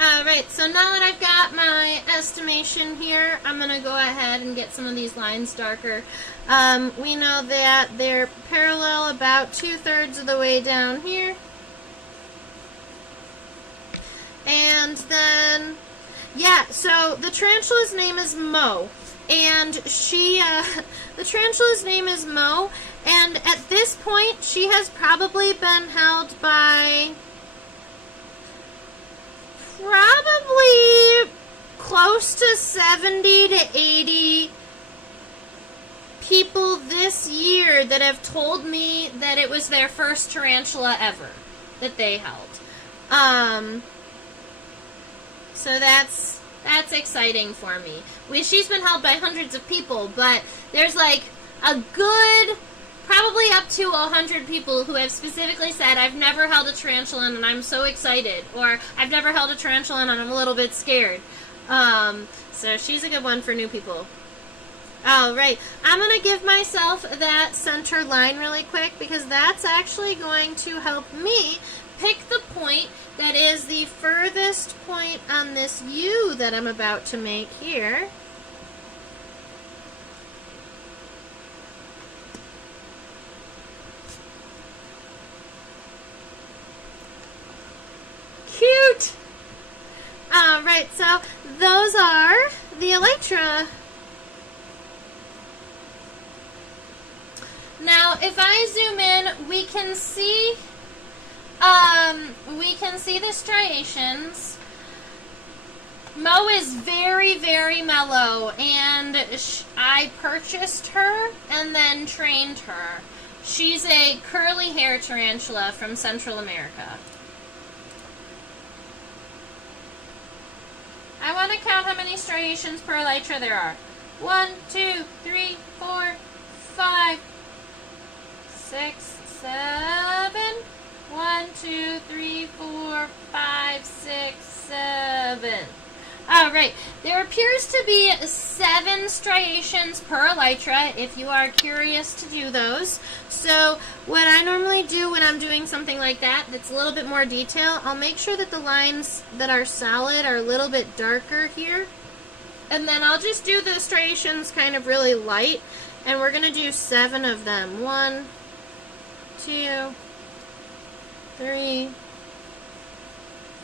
Alright, so now that I've got my estimation here, I'm going to go ahead and get some of these lines darker. We know that they're parallel about 2/3 of the way down here. And then, yeah, so the tarantula's name is Mo. And the tarantula's name is Mo, and at this point, she has probably been held by probably close to 70 to 80 people this year that have told me that it was their first tarantula ever that they held. So that's exciting for me. She's been held by hundreds of people, but there's like a good, probably up to 100 people who have specifically said, I've never held a tarantula and I'm so excited, or I've never held a tarantula and I'm a little bit scared. So she's a good one for new people. Alright, I'm going to give myself that center line really quick, because that's actually going to help me pick the point that is the furthest point on this U that I'm about to make here. Alright, so those are the elytra. Now, if I zoom in, we can see the striations. Mo is very, very mellow, and I purchased her and then trained her. She's a curly hair tarantula from Central America. I want to count how many striations per elytra there are. 1, 2, 3, 4, 5, 6, 7. 1, 2, 3, 4, 5, 6, 7. All right. There appears to be 7 striations per elytra if you are curious to do those. So what I normally do when I'm doing something like that that's a little bit more detail, I'll make sure that the lines that are solid are a little bit darker here. And then I'll just do the striations kind of really light. And we're going to do 7 of them. 1, 2, 3,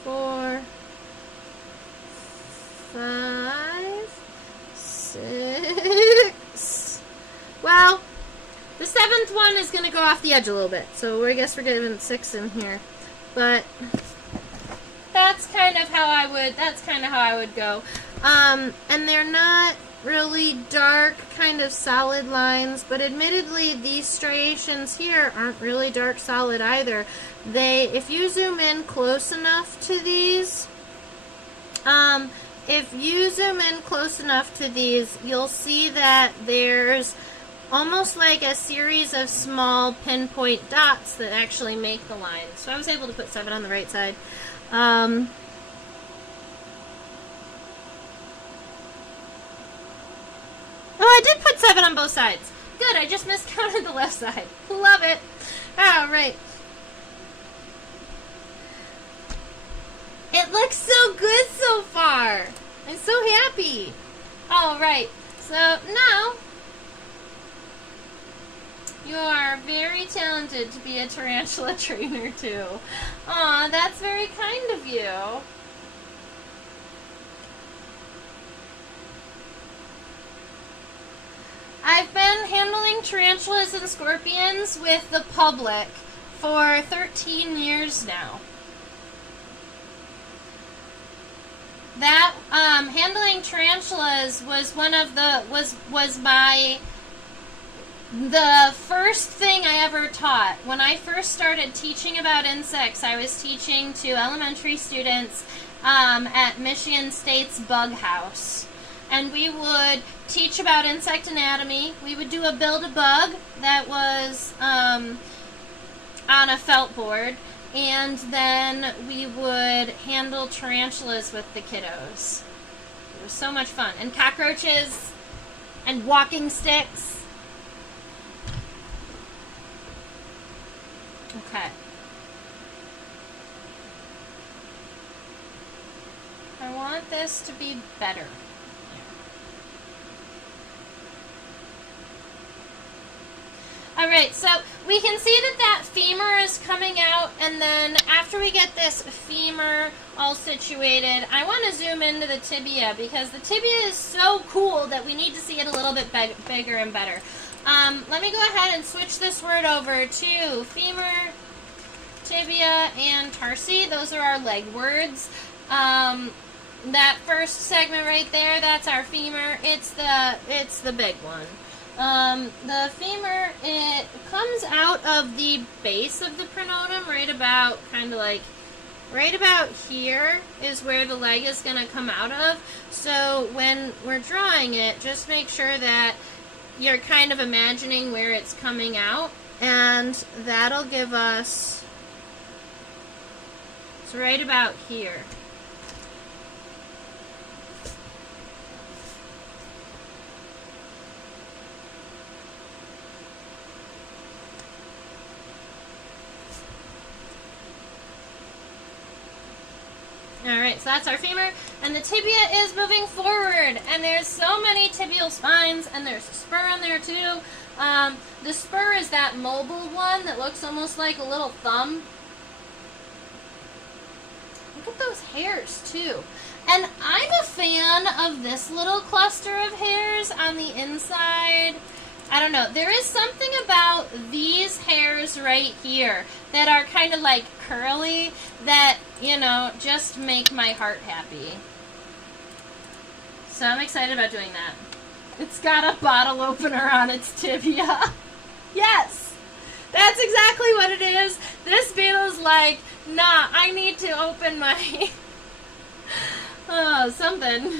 4, 5, 6. Well, the 7th one is going to go off the edge a little bit, so I guess we're giving 6 in here. But that's kind of how I would go. And they're not really dark, kind of solid lines, but admittedly these striations here aren't really dark solid either. If you zoom in close enough to these, you'll see that there's almost like a series of small pinpoint dots that actually make the line. So I was able to put 7 on the right side. Oh, I did put 7 on both sides. Good, I just miscounted the left side. Love it. All right. It looks so good so far. I'm so happy. All right. So now you are very talented to be a tarantula trainer too. Aw, that's very kind of you. I've been handling tarantulas and scorpions with the public for 13 years now. That handling tarantulas was the first thing I ever taught. When I first started teaching about insects, I was teaching to elementary students at Michigan State's Bug House. And we would teach about insect anatomy. We would do a build-a-bug that was on a felt board. And then we would handle tarantulas with the kiddos. It was so much fun. And cockroaches and walking sticks. Okay. I want this to be better. Alright, so we can see that femur is coming out, and then after we get this femur all situated, I want to zoom into the tibia, because the tibia is so cool that we need to see it a little bit bigger and better. Let me go ahead and switch this word over to femur, tibia, and tarsi. Those are our leg words. That first segment right there, that's our femur. It's the big one. The femur, it comes out of the base of the pronotum, right about here is where the leg is going to come out of. So when we're drawing it, just make sure that you're kind of imagining where it's coming out, and that'll give us, it's right about here. Alright, so that's our femur, and the tibia is moving forward, and there's so many tibial spines, and there's a spur on there too. The spur is that mobile one that looks almost like a little thumb. Look at those hairs, too. And I'm a fan of this little cluster of hairs on the inside. I don't know. There is something about these hairs right here that are kind of like curly that, you know, just make my heart happy. So I'm excited about doing that. It's got a bottle opener on its tibia. Yes! That's exactly what it is. This beetle's like, nah, I need to open my... oh, something.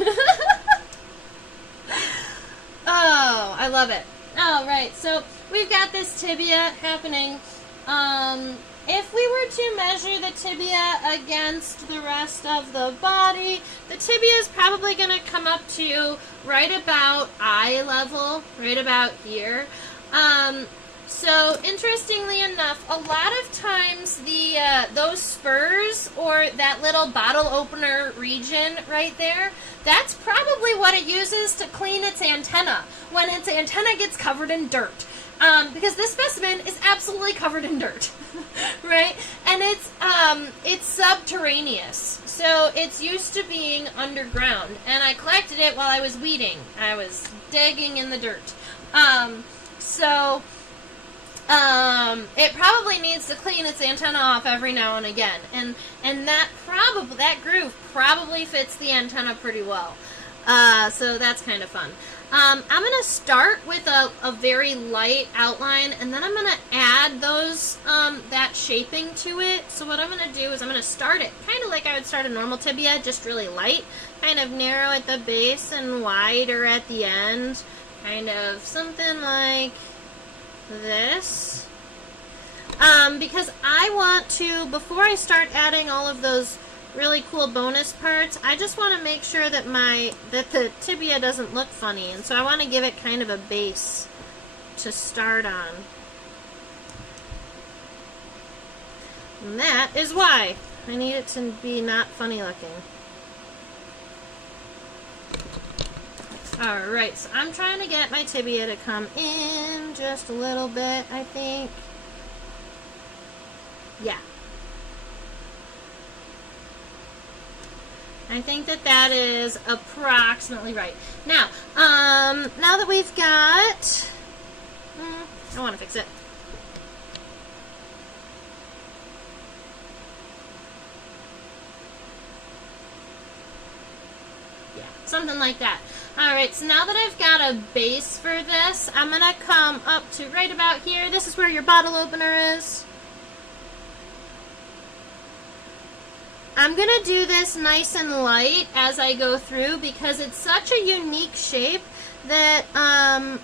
Oh, I love it. Oh, right. So we've got this tibia happening. If we were to measure the tibia against the rest of the body, the tibia is probably going to come up to right about eye level, right about here. So interestingly enough, a lot of times those spurs or that little bottle opener region right there, that's probably what it uses to clean its antenna when its antenna gets covered in dirt. Because this specimen is absolutely covered in dirt, right? And it's subterraneous, so it's used to being underground. And I collected it while I was weeding. I was digging in the dirt. It probably needs to clean its antenna off every now and again, and that groove probably fits the antenna pretty well. So that's kind of fun. I'm going to start with a very light outline, and then I'm going to add those that shaping to it. So what I'm going to do is I'm going to start it kind of like I would start a normal tibia, just really light, kind of narrow at the base and wider at the end, kind of something like this. Because I want to, before I start adding all of those really cool bonus parts, I just want to make sure that the tibia doesn't look funny, and so I want to give it kind of a base to start on. And that is why I need it to be not funny looking. Alright, so I'm trying to get my tibia to come in just a little bit, I think. Yeah. I think that is approximately right. Now, now that we've got... I want to fix it. Yeah, something like that. Alright, so now that I've got a base for this, I'm going to come up to right about here. This is where your bottle opener is. I'm going to do this nice and light as I go through because it's such a unique shape that I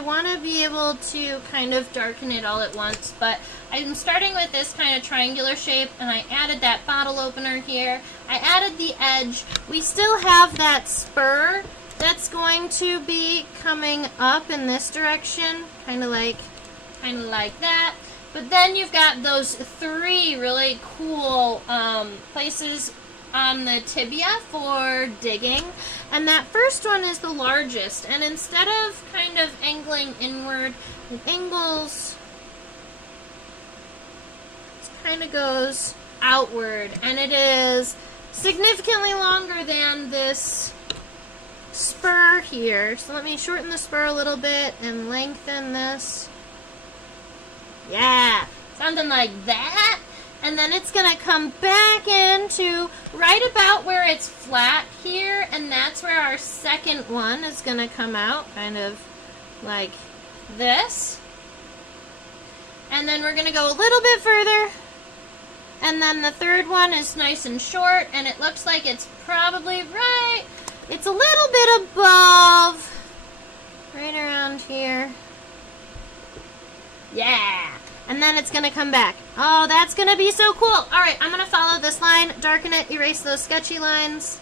want to be able to kind of darken it all at once. But I'm starting with this kind of triangular shape, and I added that bottle opener here. I added the edge. We still have that spur that's going to be coming up in this direction, kind of like that. But then you've got those three really cool places on the tibia for digging. And that first one is the largest. And instead of kind of angling inward, it angles, it kind of goes outward. And it is significantly longer than this spur here. So let me shorten the spur a little bit and lengthen this. Yeah, something like that. And then it's going to come back into right about where it's flat here, and that's where our second one is going to come out, kind of like this. And then we're going to go a little bit further, and then the third one is nice and short, and it looks like it's probably right. It's a little bit above, right around here. Yeah. And then it's going to come back. Oh, that's going to be so cool. All right, I'm going to follow this line, darken it, erase those sketchy lines.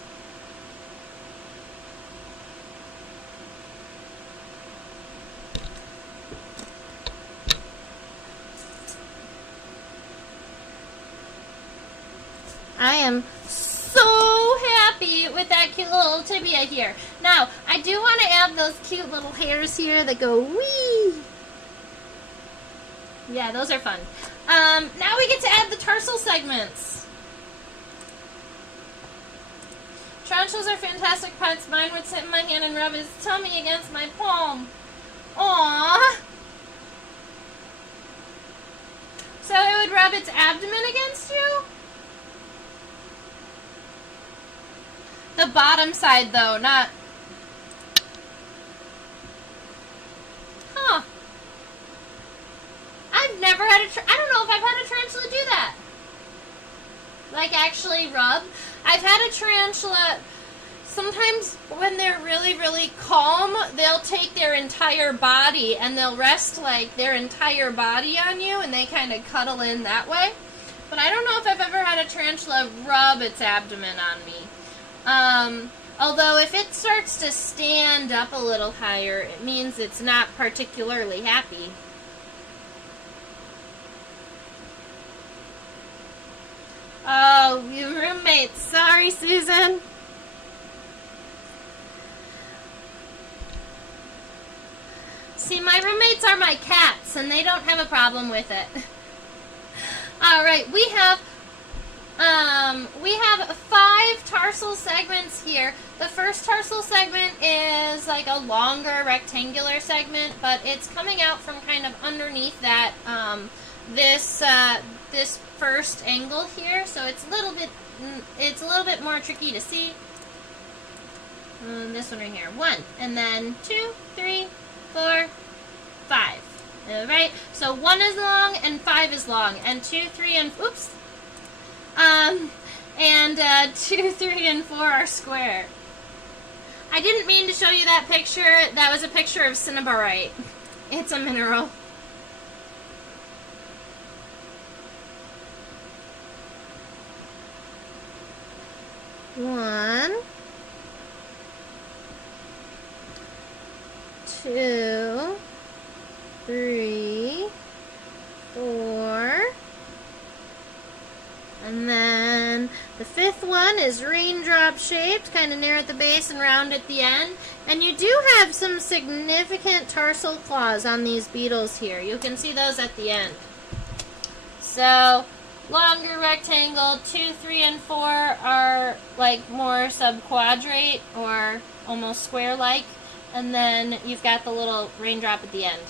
I am so happy with that cute little tibia here. Now, I do want to add those cute little hairs here that go wee. Yeah, those are fun. Now we get to add the tarsal segments. Tarantulas are fantastic pets. Mine would sit in my hand and rub his tummy against my palm. Aww. So it would rub its abdomen against you? The bottom side, though, not... Huh. I've never had I don't know if I've had a tarantula do that. Like, actually rub. I've had a tarantula... Sometimes when they're really, really calm, they'll take their entire body and they'll rest, like, their entire body on you, and they kind of cuddle in that way. But I don't know if I've ever had a tarantula rub its abdomen on me. Although if it starts to stand up a little higher, it means it's not particularly happy. Oh, you roommates. Sorry, Susan. See, my roommates are my cats, and they don't have a problem with it. All right, we have 5 tarsal segments here. The first tarsal segment is like a longer rectangular segment, but it's coming out from kind of underneath that this first angle here, so it's a little bit more tricky to see. This one right here, 1, and then 2, 3, 4, 5. All right, so 1 is long and 5 is long, and 2, 3, and 2, 3, and 4 are square. I didn't mean to show you that picture. That was a picture of cinnabarite. It's a mineral. One, 2, 3, 4, and then the 5th one is raindrop shaped, kind of narrow at the base and round at the end. And you do have some significant tarsal claws on these beetles here. You can see those at the end. So longer rectangle, 2, 3, and 4 are like more subquadrate or almost square-like. And then you've got the little raindrop at the end.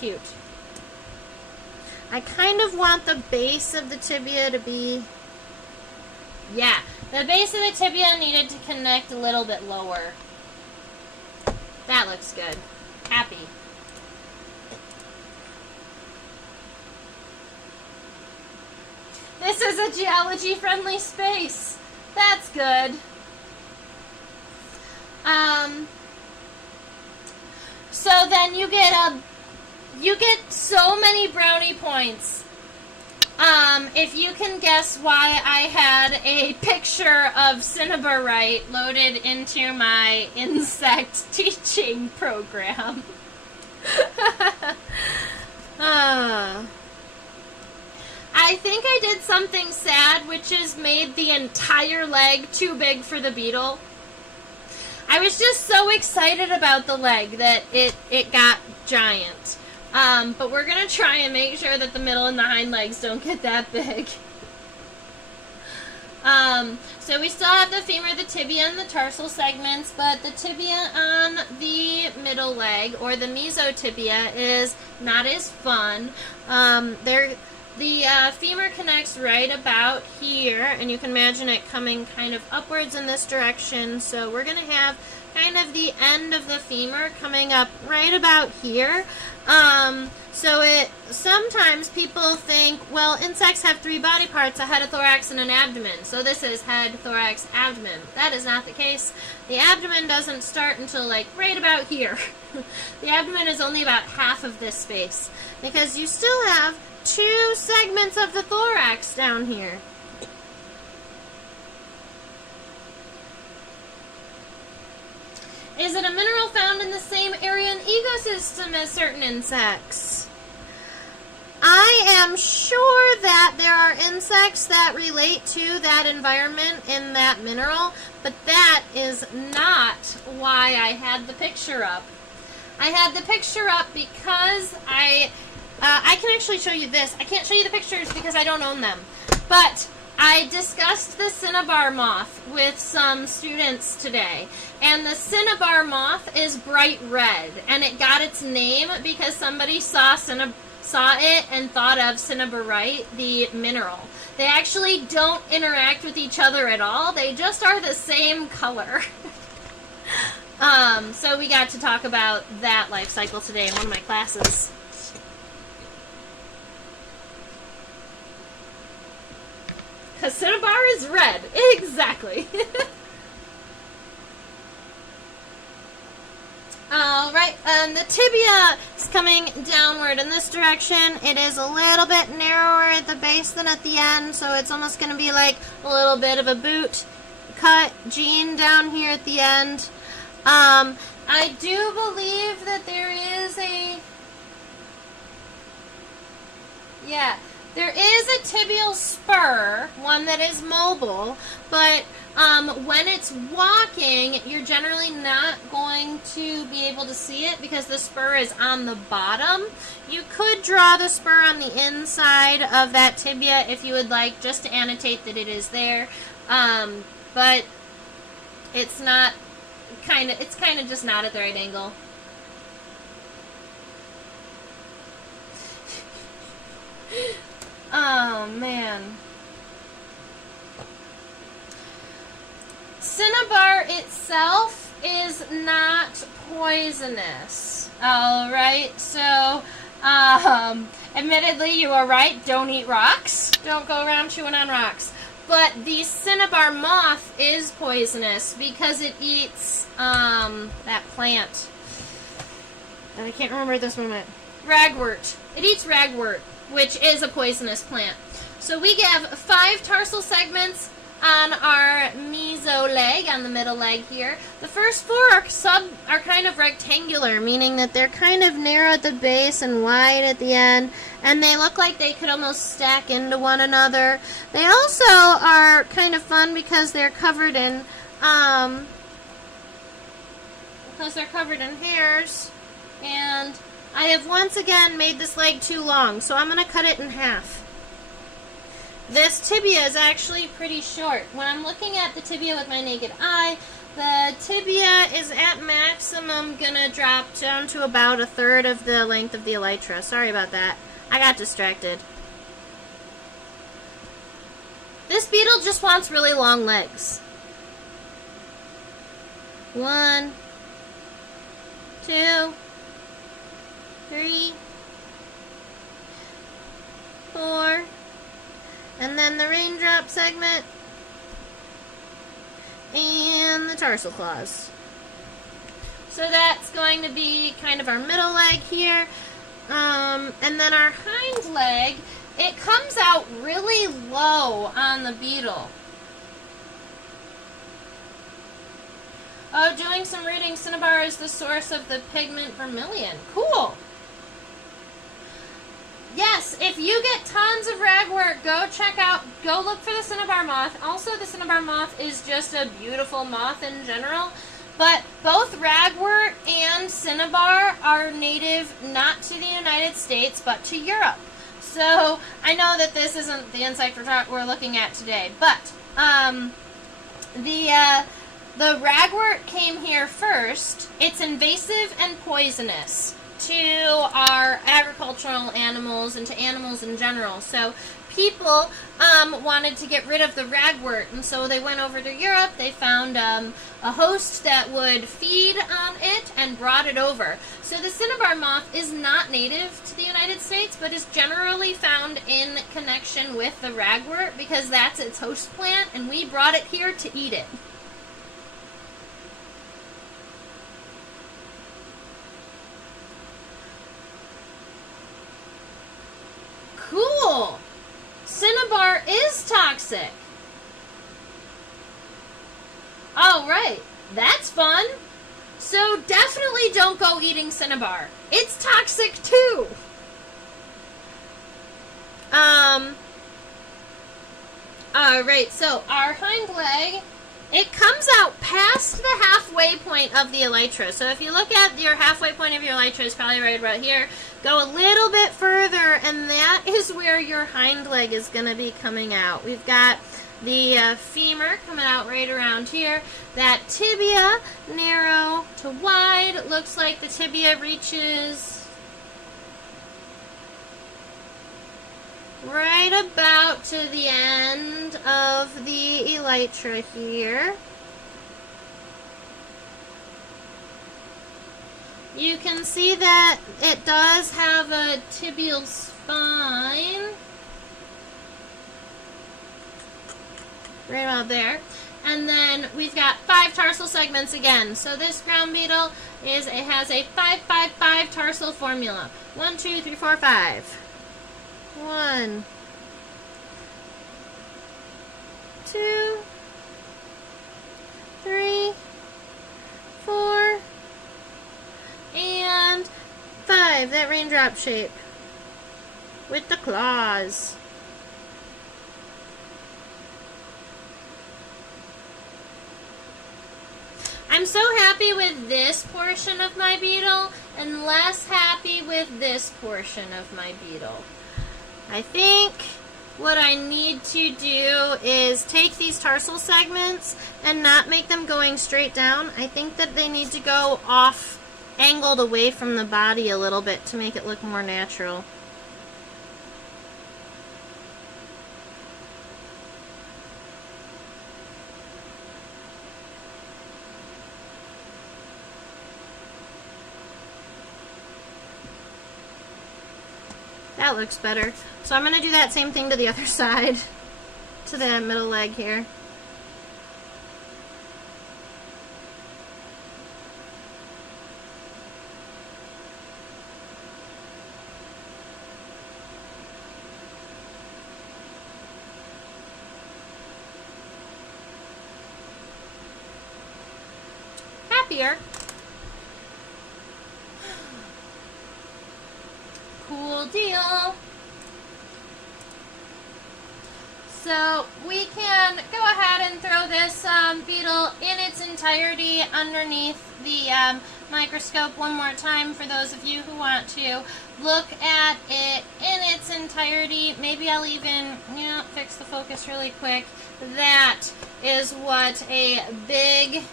Cute. I kind of want the base of the tibia to be... Yeah, the base of the tibia needed to connect a little bit lower. That looks good. Happy. This is a geology-friendly space. That's good. So then you get so many brownie points. If you can guess why I had a picture of cinnabarite loaded into my insect teaching program. I think I did something sad, which is made the entire leg too big for the beetle. I was just so excited about the leg that it got giant. But we're going to try and make sure that the middle and the hind legs don't get that big. So we still have the femur, the tibia, and the tarsal segments, but the tibia on the middle leg, or the mesotibia, is not as fun. The femur connects right about here, and you can imagine it coming kind of upwards in this direction. So we're going to have kind of the end of the femur coming up right about here. Sometimes people think, well, insects have 3 body parts, a head, a thorax, and an abdomen. So this is head, thorax, abdomen. That is not the case. The abdomen doesn't start until like right about here. The abdomen is only about half of this space because you still have 2 segments of the thorax down here. Is it a mineral found in the same area and ecosystem as certain insects? I am sure that there are insects that relate to that environment in that mineral, but that is not why I had the picture up. I had the picture up because I can actually show you this. I can't show you the pictures because I don't own them. But I discussed the cinnabar moth with some students today, and the cinnabar moth is bright red, and it got its name because somebody saw it and thought of cinnabarite, the mineral. They actually don't interact with each other at all. They just are the same color. So we got to talk about that life cycle today in one of my classes. Because cinnabar is red. Exactly. Alright, the tibia is coming downward in this direction. It is a little bit narrower at the base than at the end, so it's almost going to be like a little bit of a boot cut jean down here at the end. I do believe that there is there is a tibial spur, one that is mobile, but when it's walking, you're generally not going to be able to see it because the spur is on the bottom. You could draw the spur on the inside of that tibia if you would like, just to annotate that it is there, but it's not it's kind of just not at the right angle. Oh, man. Cinnabar itself is not poisonous. Alright, so, admittedly, you are right. Don't eat rocks. Don't go around chewing on rocks. But the cinnabar moth is poisonous because it eats, that plant. I can't remember at this moment. Ragwort. It eats ragwort, which is a poisonous plant. So we have 5 tarsal segments on our meso leg, on the middle leg here. The first 4 are kind of rectangular, meaning that they're kind of narrow at the base and wide at the end, and they look like they could almost stack into one another. They also are kind of fun because they're covered in hairs, and I have once again made this leg too long, so I'm going to cut it in half. This tibia is actually pretty short. When I'm looking at the tibia with my naked eye, the tibia is at maximum going to drop down to about 1/3 of the length of the elytra. Sorry about that. I got distracted. This beetle just wants really long legs. 1, 2, 3, 4, and then the raindrop segment, and the tarsal claws. So that's going to be kind of our middle leg here, and then our hind leg, it comes out really low on the beetle. Oh, doing some reading, cinnabar is the source of the pigment vermilion. Cool! Yes, if you get tons of ragwort, go look for the cinnabar moth. Also, the cinnabar moth is just a beautiful moth in general. But both ragwort and cinnabar are native not to the United States, but to Europe. So, I know that this isn't the insect we're looking at today, but the ragwort came here first. It's invasive and poisonous to our agricultural animals and to animals in general. So people wanted to get rid of the ragwort, and so they went over to Europe. They found a host that would feed on it and brought it over. So the cinnabar moth is not native to the United States, but is generally found in connection with the ragwort because that's its host plant, and we brought it here to eat it. Cool! Cinnabar is toxic. Oh, right. That's fun. So definitely don't go eating cinnabar. It's toxic too. Alright, so our hind leg It comes out past the halfway point of the elytra. So if you look at your halfway point of your elytra, it's probably right about here. Go a little bit further, and that is where your hind leg is going to be coming out. We've got the femur coming out right around here. That tibia, narrow to wide. It looks like the tibia reaches right about to the end of the elytra here. You can see that it does have a tibial spine right about there. And then we've got 5 tarsal segments again. So this ground beetle has a 5-5-5 tarsal formula. 1, 2, 3, 4, 5. 1, 2, 3, 4, and 5. That raindrop shape with the claws. I'm so happy with this portion of my beetle and less happy with this portion of my beetle. I think what I need to do is take these tarsal segments and not make them going straight down. I think that they need to go off, angled away from the body a little bit to make it look more natural. That looks better. So I'm going to do that same thing to the other side, to the middle leg here. Happier. Cool deal. So we can go ahead and throw this beetle in its entirety underneath the microscope one more time for those of you who want to look at it in its entirety. Maybe I'll even fix the focus really quick. That is what a big-headed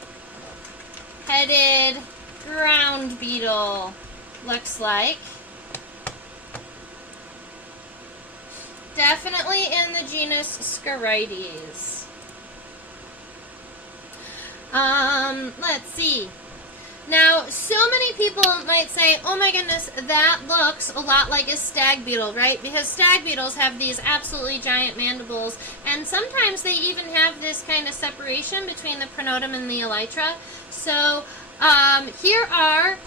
ground beetle looks like. Definitely in the genus Scarites. Let's see. Now, so many people might say, oh my goodness, that looks a lot like a stag beetle, right? Because stag beetles have these absolutely giant mandibles, and sometimes they even have this kind of separation between the pronotum and the elytra. So, here are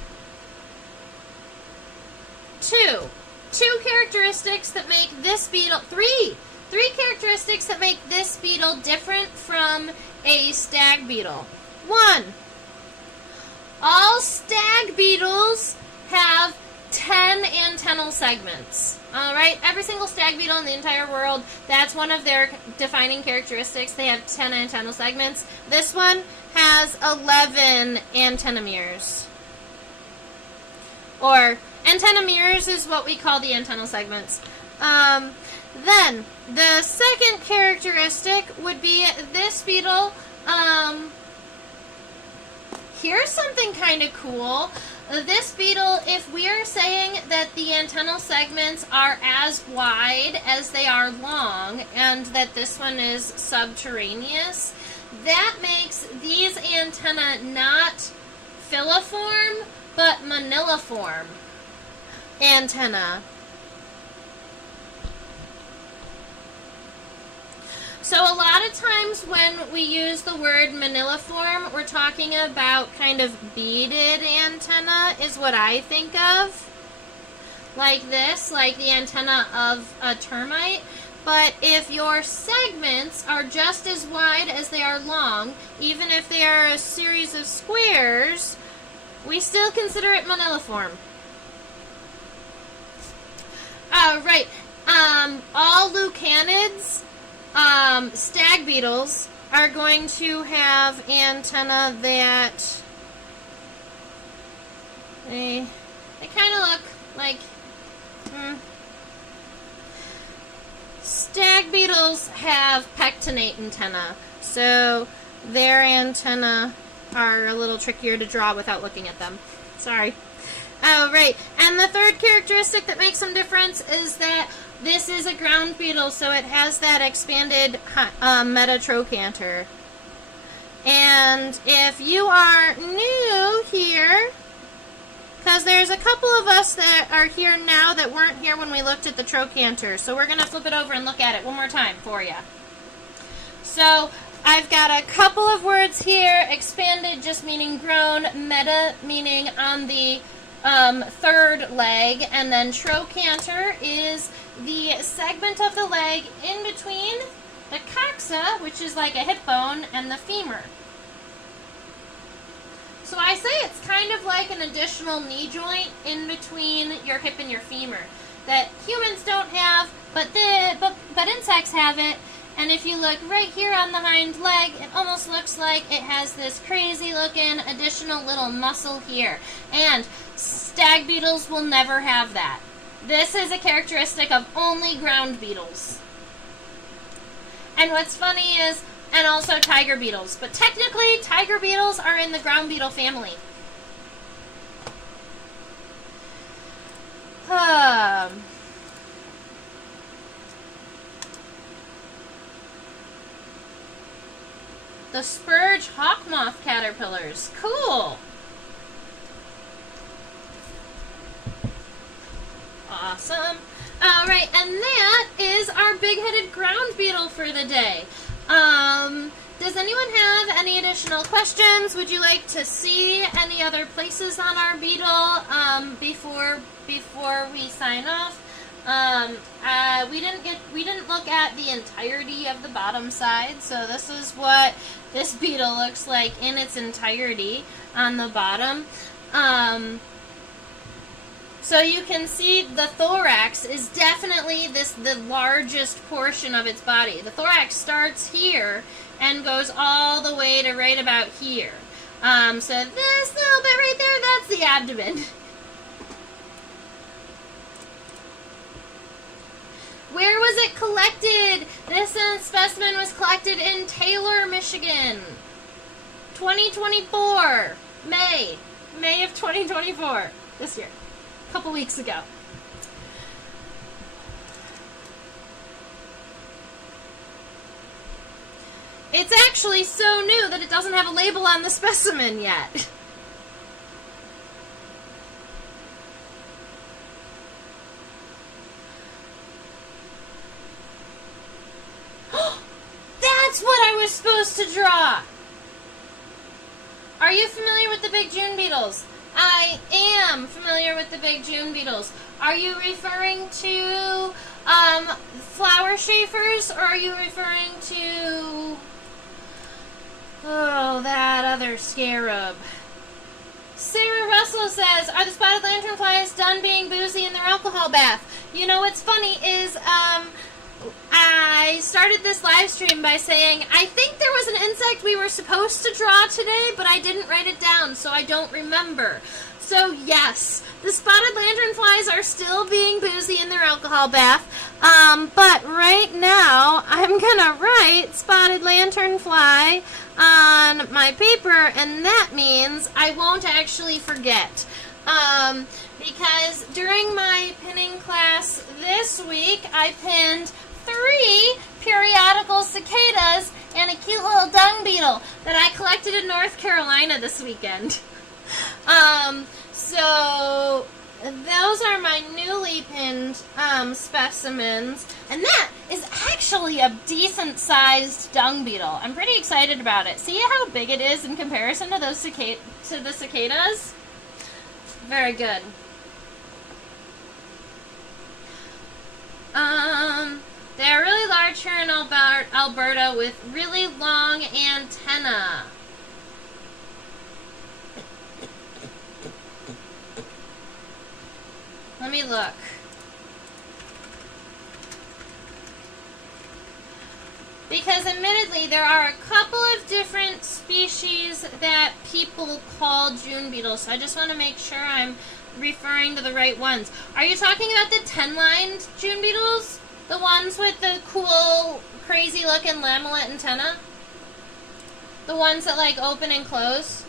two characteristics that make this beetle, three characteristics that make this beetle different from a stag beetle. 1, all stag beetles have 10 antennal segments. Alright, every single stag beetle in the entire world, that's one of their defining characteristics. They have 10 antennal segments. This one has 11 antennomeres. Or antennomeres is what we call the antennal segments. Then, the second characteristic would be this beetle. Here's something kind of cool. This beetle, if we're saying that the antennal segments are as wide as they are long, and that this one is subterraneous, that makes these antennae not filiform, but maniliform antenna. So a lot of times when we use the word maniliform, we're talking about kind of beaded antenna is what I think of. Like this, like the antenna of a termite. But if your segments are just as wide as they are long, even if they are a series of squares, we still consider it maniliform. Right. All lucanids, stag beetles, are going to have antennae that they kind of look like stag beetles have pectinate antennae, so their antennae are a little trickier to draw without looking at them. Sorry. Oh, right. And the third characteristic that makes them different is that this is a ground beetle, so it has that expanded metatrochanter. And if you are new here, because there's a couple of us that are here now that weren't here when we looked at the trochanter, so we're going to flip it over and look at it one more time for you. So I've got a couple of words here, expanded just meaning grown, meta meaning on the third leg, and then trochanter is the segment of the leg in between the coxa, which is like a hip bone, and the femur. So I say it's kind of like an additional knee joint in between your hip and your femur that humans don't have, but insects have it. And if you look right here on the hind leg, it almost looks like it has this crazy looking additional little muscle here. And stag beetles will never have that. This is a characteristic of only ground beetles. And what's funny is, and also tiger beetles, but technically tiger beetles are in the ground beetle family. The spurge hawk moth caterpillars. Cool. Awesome. All right, and that is our big-headed ground beetle for the day. Does anyone have any additional questions? Would you like to see any other places on our beetle before we sign off? We didn't look at the entirety of the bottom side, so this is what this beetle looks like in its entirety on the bottom. So you can see the thorax is definitely the largest portion of its body. The thorax starts here and goes all the way to right about here. So this little bit right there, that's the abdomen. Where was it collected? This specimen was collected in Taylor, Michigan. 2024. May of 2024. This year. A couple weeks ago. It's actually so new that it doesn't have a label on the specimen yet. That's what I was supposed to draw! Are you familiar with the big June beetles? I am familiar with the big June beetles. Are you referring to flower chafers, or are you referring to that other scarab? Sarah Russell says, are the spotted lanternflies done being boozy in their alcohol bath? You know what's funny is I started this live stream by saying, I think there was an insect we were supposed to draw today, but I didn't write it down, so I don't remember. So yes, the spotted lanternflies are still being boozy in their alcohol bath, but right now I'm gonna write spotted lanternfly on my paper, and that means I won't actually forget. Because during my pinning class this week, I pinned 3 periodical cicadas and a cute little dung beetle that I collected in North Carolina this weekend. So those are my newly pinned specimens, and that is actually a decent sized dung beetle. I'm pretty excited about it. See how big it is in comparison to those to the cicadas? Very good. They're really large here in Alberta with really long antennae. Let me look. Because admittedly, there are a couple of different species that people call June beetles, so I just want to make sure I'm referring to the right ones. Are you talking about the 10-lined June beetles? The ones with the cool, crazy-looking lamellate antenna? The ones that, like, open and close?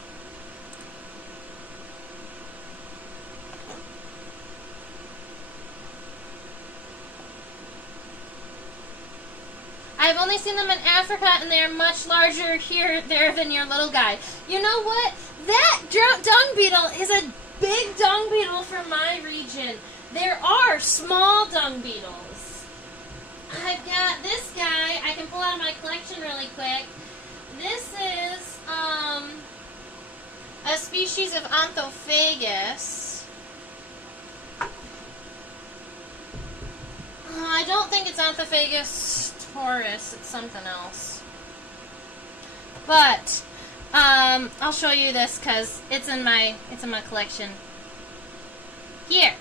I've only seen them in Africa, and they are much larger there than your little guy. You know what? That dung beetle is a big dung beetle from my region. There are small dung beetles. I've got this guy. I can pull out of my collection really quick. This is a species of Onthophagus. I don't think it's Onthophagus taurus. It's something else. But I'll show you this because it's in my collection. Here.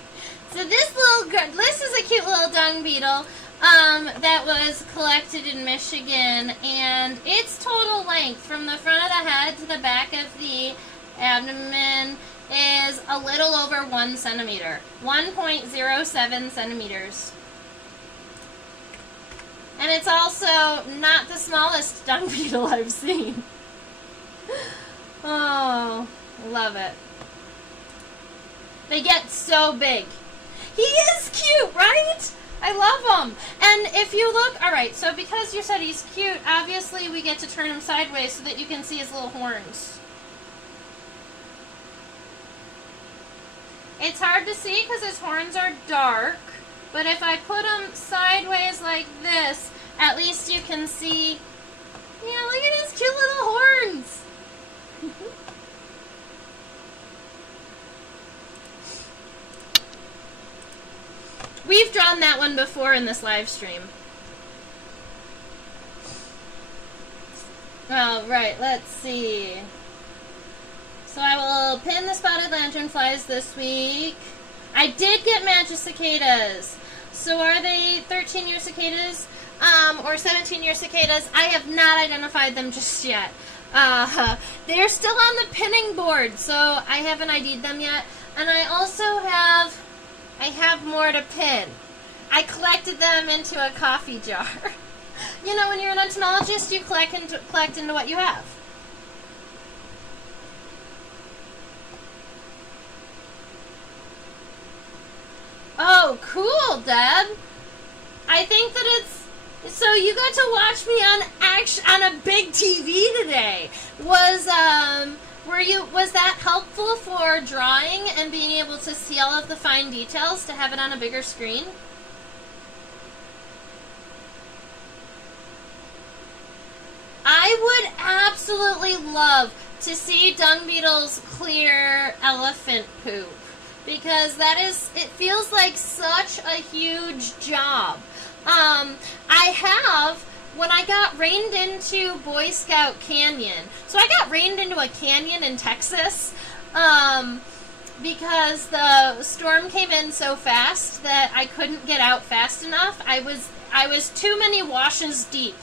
So this is a cute little dung beetle that was collected in Michigan, and its total length from the front of the head to the back of the abdomen is a little over 1 centimeter. 1.07 centimeters. And it's also not the smallest dung beetle I've seen. Oh, love it. They get so big. He is cute, right? I love him. And if you look, alright, so because you said he's cute, obviously we get to turn him sideways so that you can see his little horns. It's hard to see because his horns are dark, but if I put him sideways like this, at least you can see, yeah, look at his cute little horns. We've drawn that one before in this live stream. All right, let's see. So I will pin the spotted lanternflies this week. I did get magic cicadas. So are they 13-year cicadas or 17-year cicadas? I have not identified them just yet. They're still on the pinning board, so I haven't ID'd them yet. And I also have more to pin. I collected them into a coffee jar. You know, when you're an entomologist, you collect into what you have. Oh, cool, Deb. I think that it's... So you got to watch me on a big TV today. Was that helpful for drawing and being able to see all of the fine details to have it on a bigger screen? I would absolutely love to see dung beetles clear elephant poop, because it feels like such a huge job. When I got reined into Boy Scout Canyon, so I got reined into a canyon in Texas, because the storm came in so fast that I couldn't get out fast enough. I was too many washes deep.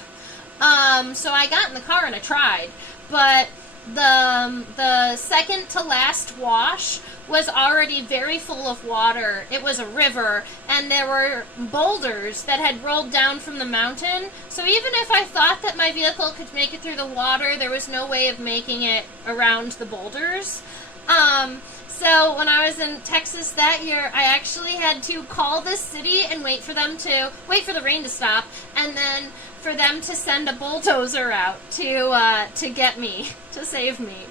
So I got in the car and I tried, but the second to last wash was already very full of water. It was a river, and there were boulders that had rolled down from the mountain. So even if I thought that my vehicle could make it through the water, there was no way of making it around the boulders. So when I was in Texas that year, I actually had to call the city and wait for the rain to stop, and then for them to send a bulldozer out to get me, to save me.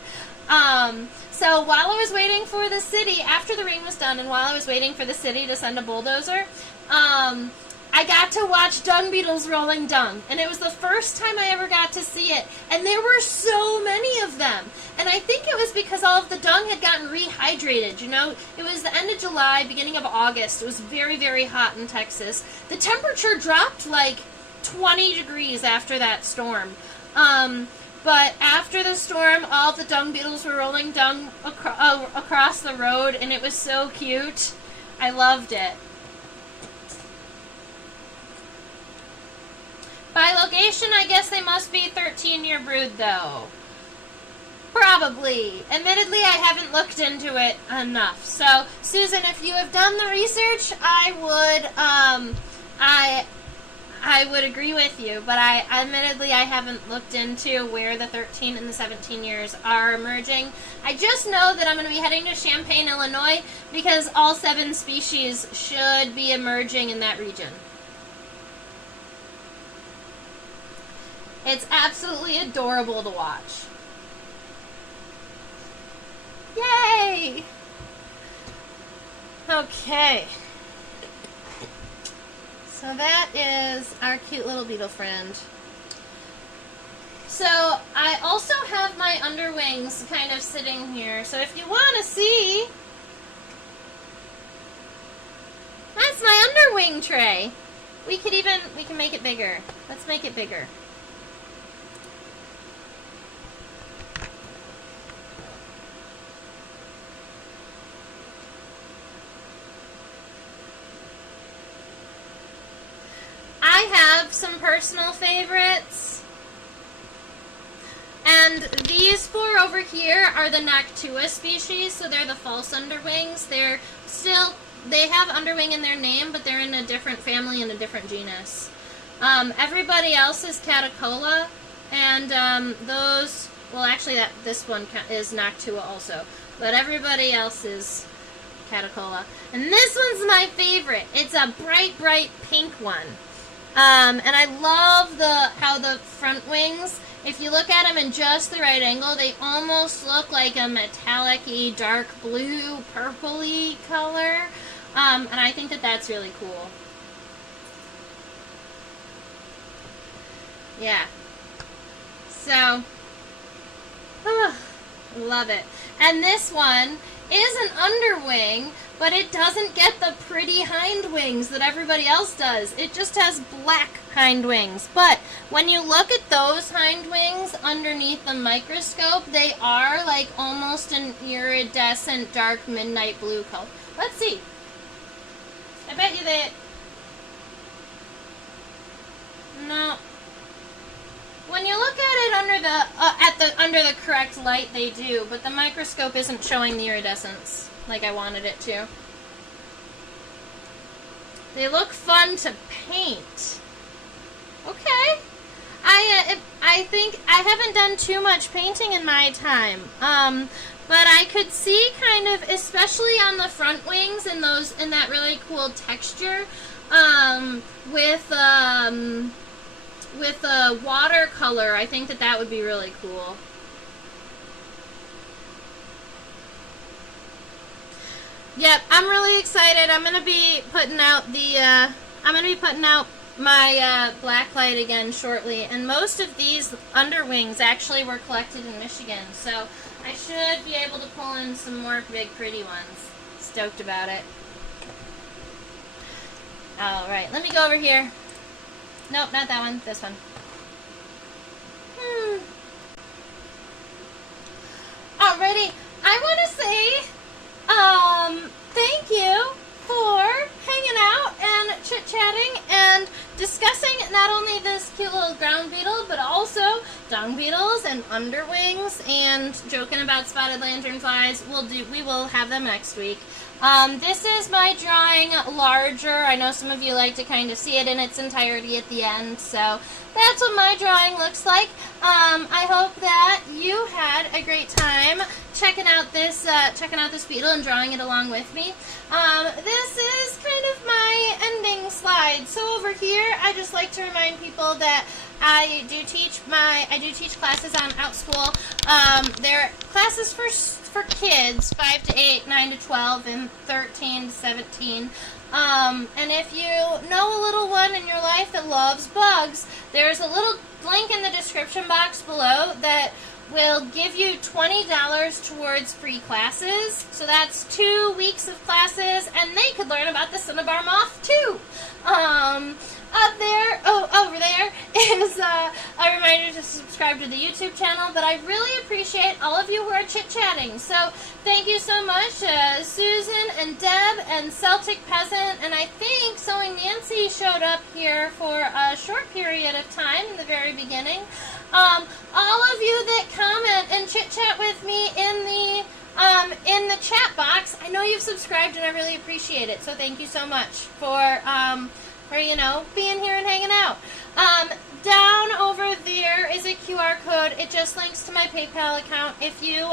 So while I was waiting for the city, after the rain was done, and while I was waiting for the city to send a bulldozer, I got to watch dung beetles rolling dung. And it was the first time I ever got to see it. And there were so many of them. And I think it was because all of the dung had gotten rehydrated. You know, it was the end of July, beginning of August. It was very, very hot in Texas. The temperature dropped like 20 degrees after that storm. But after the storm, all the dung beetles were rolling dung across the road, and it was so cute. I loved it. By location, I guess they must be 13-year brood, though. Probably. Admittedly, I haven't looked into it enough. So, Susan, if you have done the research, I would agree with you. But admittedly, I haven't looked into where the 13 and the 17 years are emerging. I just know that I'm going to be heading to Champaign, Illinois, because all 7 species should be emerging in that region. It's absolutely adorable to watch. Yay! Okay. So that is our cute little beetle friend. So I also have my underwings kind of sitting here. So if you want to see, that's my underwing tray. We can make it bigger. Let's make it bigger. I have some personal favorites, and these 4 over here are the Noctua species, so they're the false underwings. They have underwing in their name, but they're in a different family and a different genus. Everybody else is Catacola, and this one is Noctua also, but everybody else is Catacola. And this one's my favorite. It's a bright, bright pink one. And I love how the front wings, if you look at them in just the right angle, they almost look like a metallic-y, dark blue, purpley color. And I think that that's really cool. Yeah. So, love it. And this one is an underwing, but it doesn't get the pretty hind wings that everybody else does. It just has black hind wings. But when you look at those hind wings underneath the microscope, they are like almost an iridescent dark midnight blue color. Let's see. I bet you that... No. When you look at it under the correct light, they do, but the microscope isn't showing the iridescence like I wanted it to. They look fun to paint. Okay. I think I haven't done too much painting in my time. But I could see kind of, especially on the front wings and that really cool texture, with a watercolor, I think that would be really cool. Yep, I'm really excited. I'm gonna be putting out my black light again shortly, and most of these underwings actually were collected in Michigan, so I should be able to pull in some more big pretty ones. Stoked about it. Alright, let me go over here. Nope, not that one. This one. Alrighty, I want to say thank you for hanging out and chit-chatting and discussing not only this cute little ground beetle, but also dung beetles and underwings and joking about spotted lanternflies. We will have them next week. This is my drawing larger. I know some of you like to kind of see it in its entirety at the end, so that's what my drawing looks like. I hope that you had a great time checking out this beetle and drawing it along with me. This is kind of my ending slide. So over here, I just like to remind people that I do teach classes on OutSchool. They're classes for kids 5 to 8, 9 to 12, and 13 to 17. And if you know a little one in your life that loves bugs, there's a little link in the description box below that will give you $20 towards free classes. So that's 2 weeks of classes, and they could learn about the cinnabar moth too. Up there, over there is a reminder to subscribe to the YouTube channel, but I really appreciate all of you who are chit-chatting. So thank you so much, Susan and Deb and Celtic Peasant, and I think Sewing Nancy showed up here for a short period of time in the very beginning. All of you that comment and chit-chat with me in the chat box, I know you've subscribed and I really appreciate it, so thank you so much for you know, being here and hanging out. Down over there is a QR code. It just links to my PayPal account. If you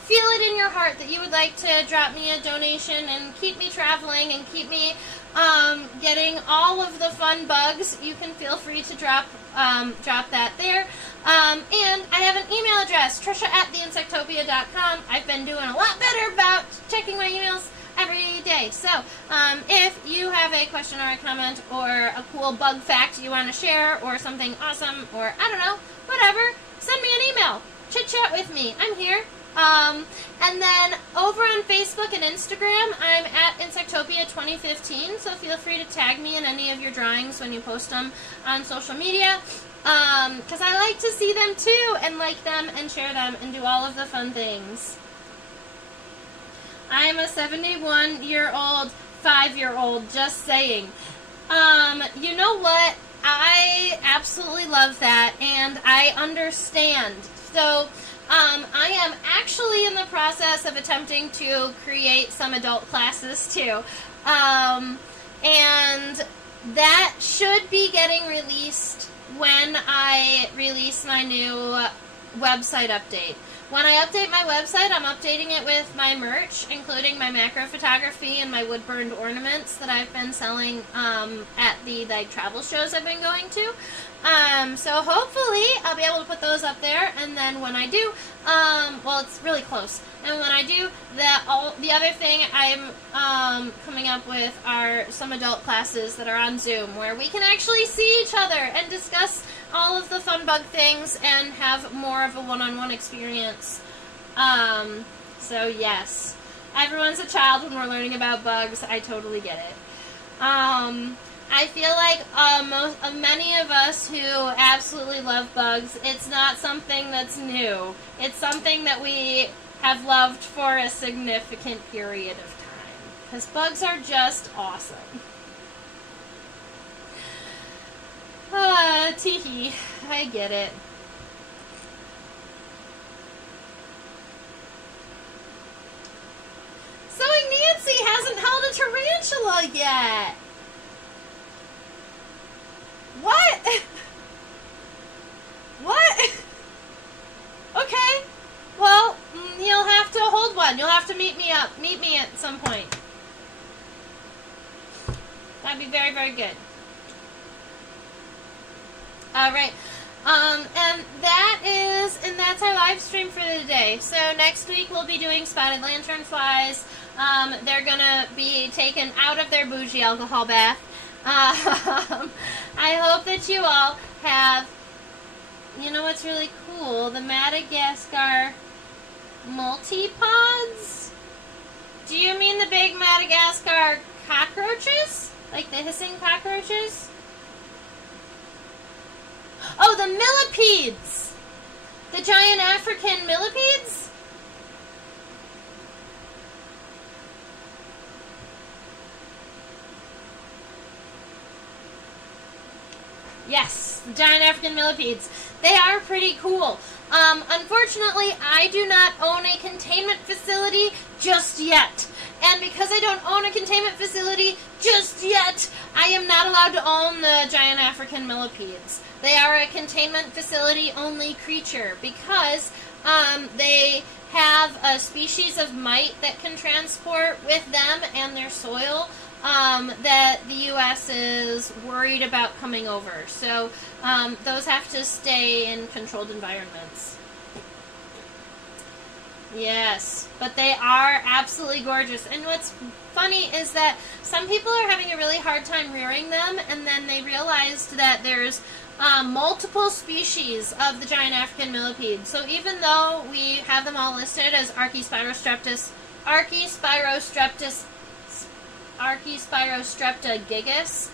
feel it in your heart that you would like to drop me a donation and keep me traveling and keep me getting all of the fun bugs, you can feel free to drop that there. And I have an email address, trisha@theinsectopia.com. I've been doing a lot better about checking my emails every day. So, if you have a question or a comment or a cool bug fact you want to share or something awesome or, I don't know, whatever, send me an email. Chit-chat with me. I'm here. And then over on Facebook and Instagram, I'm at Insectopia 2015, so feel free to tag me in any of your drawings when you post them on social media, because I like to see them too and like them and share them and do all of the fun things. I'm a 71-year-old, 5-year-old, just saying. You know what? I absolutely love that, and I understand. So, I am actually in the process of attempting to create some adult classes, too. And that should be getting released when I release my new website update. When I update my website, I'm updating it with my merch, including my macro photography and my wood-burned ornaments that I've been selling at the travel shows I've been going to. So hopefully I'll be able to put those up there, and then when I do, well, it's really close. And when I do, the other thing I'm coming up with are some adult classes that are on Zoom, where we can actually see each other and discuss all of the fun bug things and have more of a one-on-one experience. So yes, everyone's a child when we're learning about bugs. I totally get it. I feel like many of us who absolutely love bugs, it's not something that's new. It's something that we have loved for a significant period of time, because bugs are just awesome. Teehee, I get it. Sewing Nancy hasn't held a tarantula yet. What? What? Okay. Well, you'll have to hold one. You'll have to meet me up. Meet me at some point. That'd be very, very good. All right. And that's our live stream for the day. So next week we'll be doing spotted lanternflies. They're gonna be taken out of their bougie alcohol bath. I hope that you all have, you know what's really cool? The Madagascar multipods? Do you mean the big Madagascar cockroaches? Like the hissing cockroaches? Oh, the millipedes! The giant African millipedes? Yes, the giant African millipedes. They are pretty cool. Unfortunately, I do not own a containment facility just yet. And because I don't own a containment facility just yet, I am not allowed to own the giant African millipedes. They are a containment facility only creature because they have a species of mite that can transport with them and their soil that the U.S. is worried about coming over. So those have to stay in controlled environments. Yes, but they are absolutely gorgeous. And what's funny is that some people are having a really hard time rearing them, and then they realized that there's multiple species of the giant African millipede. So even though we have them all listed as Archispirostrepta gigas,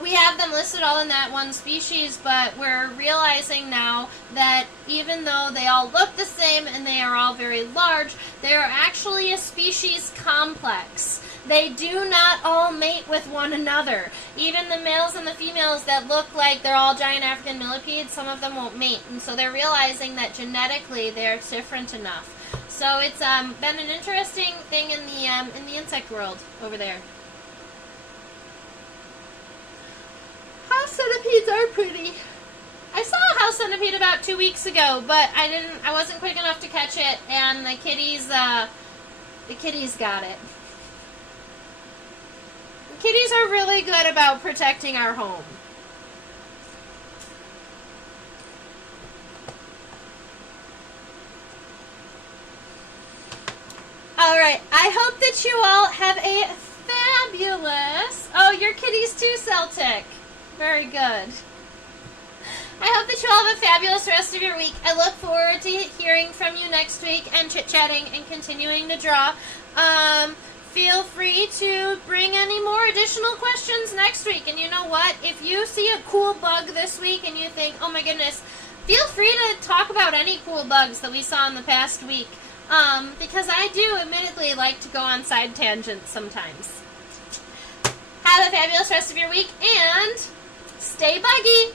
we have them listed all in that one species, but we're realizing now that even though they all look the same and they are all very large, they are actually a species complex. They do not all mate with one another. Even the males and the females that look like they're all giant African millipedes, some of them won't mate. And so they're realizing that genetically they're different enough. So it's been an interesting thing in the insect world over there. House centipedes are pretty. I saw a house centipede about 2 weeks ago, but I wasn't quick enough to catch it, and the kitties got it. The kitties are really good about protecting our home. Alright, I hope that you all have a fabulous... Oh, your kitties too, Celtic. Very good. I hope that you all have a fabulous rest of your week. I look forward to hearing from you next week and chit-chatting and continuing to draw. Feel free to bring any more additional questions next week. And you know what? If you see a cool bug this week and you think, oh my goodness, feel free to talk about any cool bugs that we saw in the past week. Because I do admittedly like to go on side tangents sometimes. Have a fabulous rest of your week and stay buggy!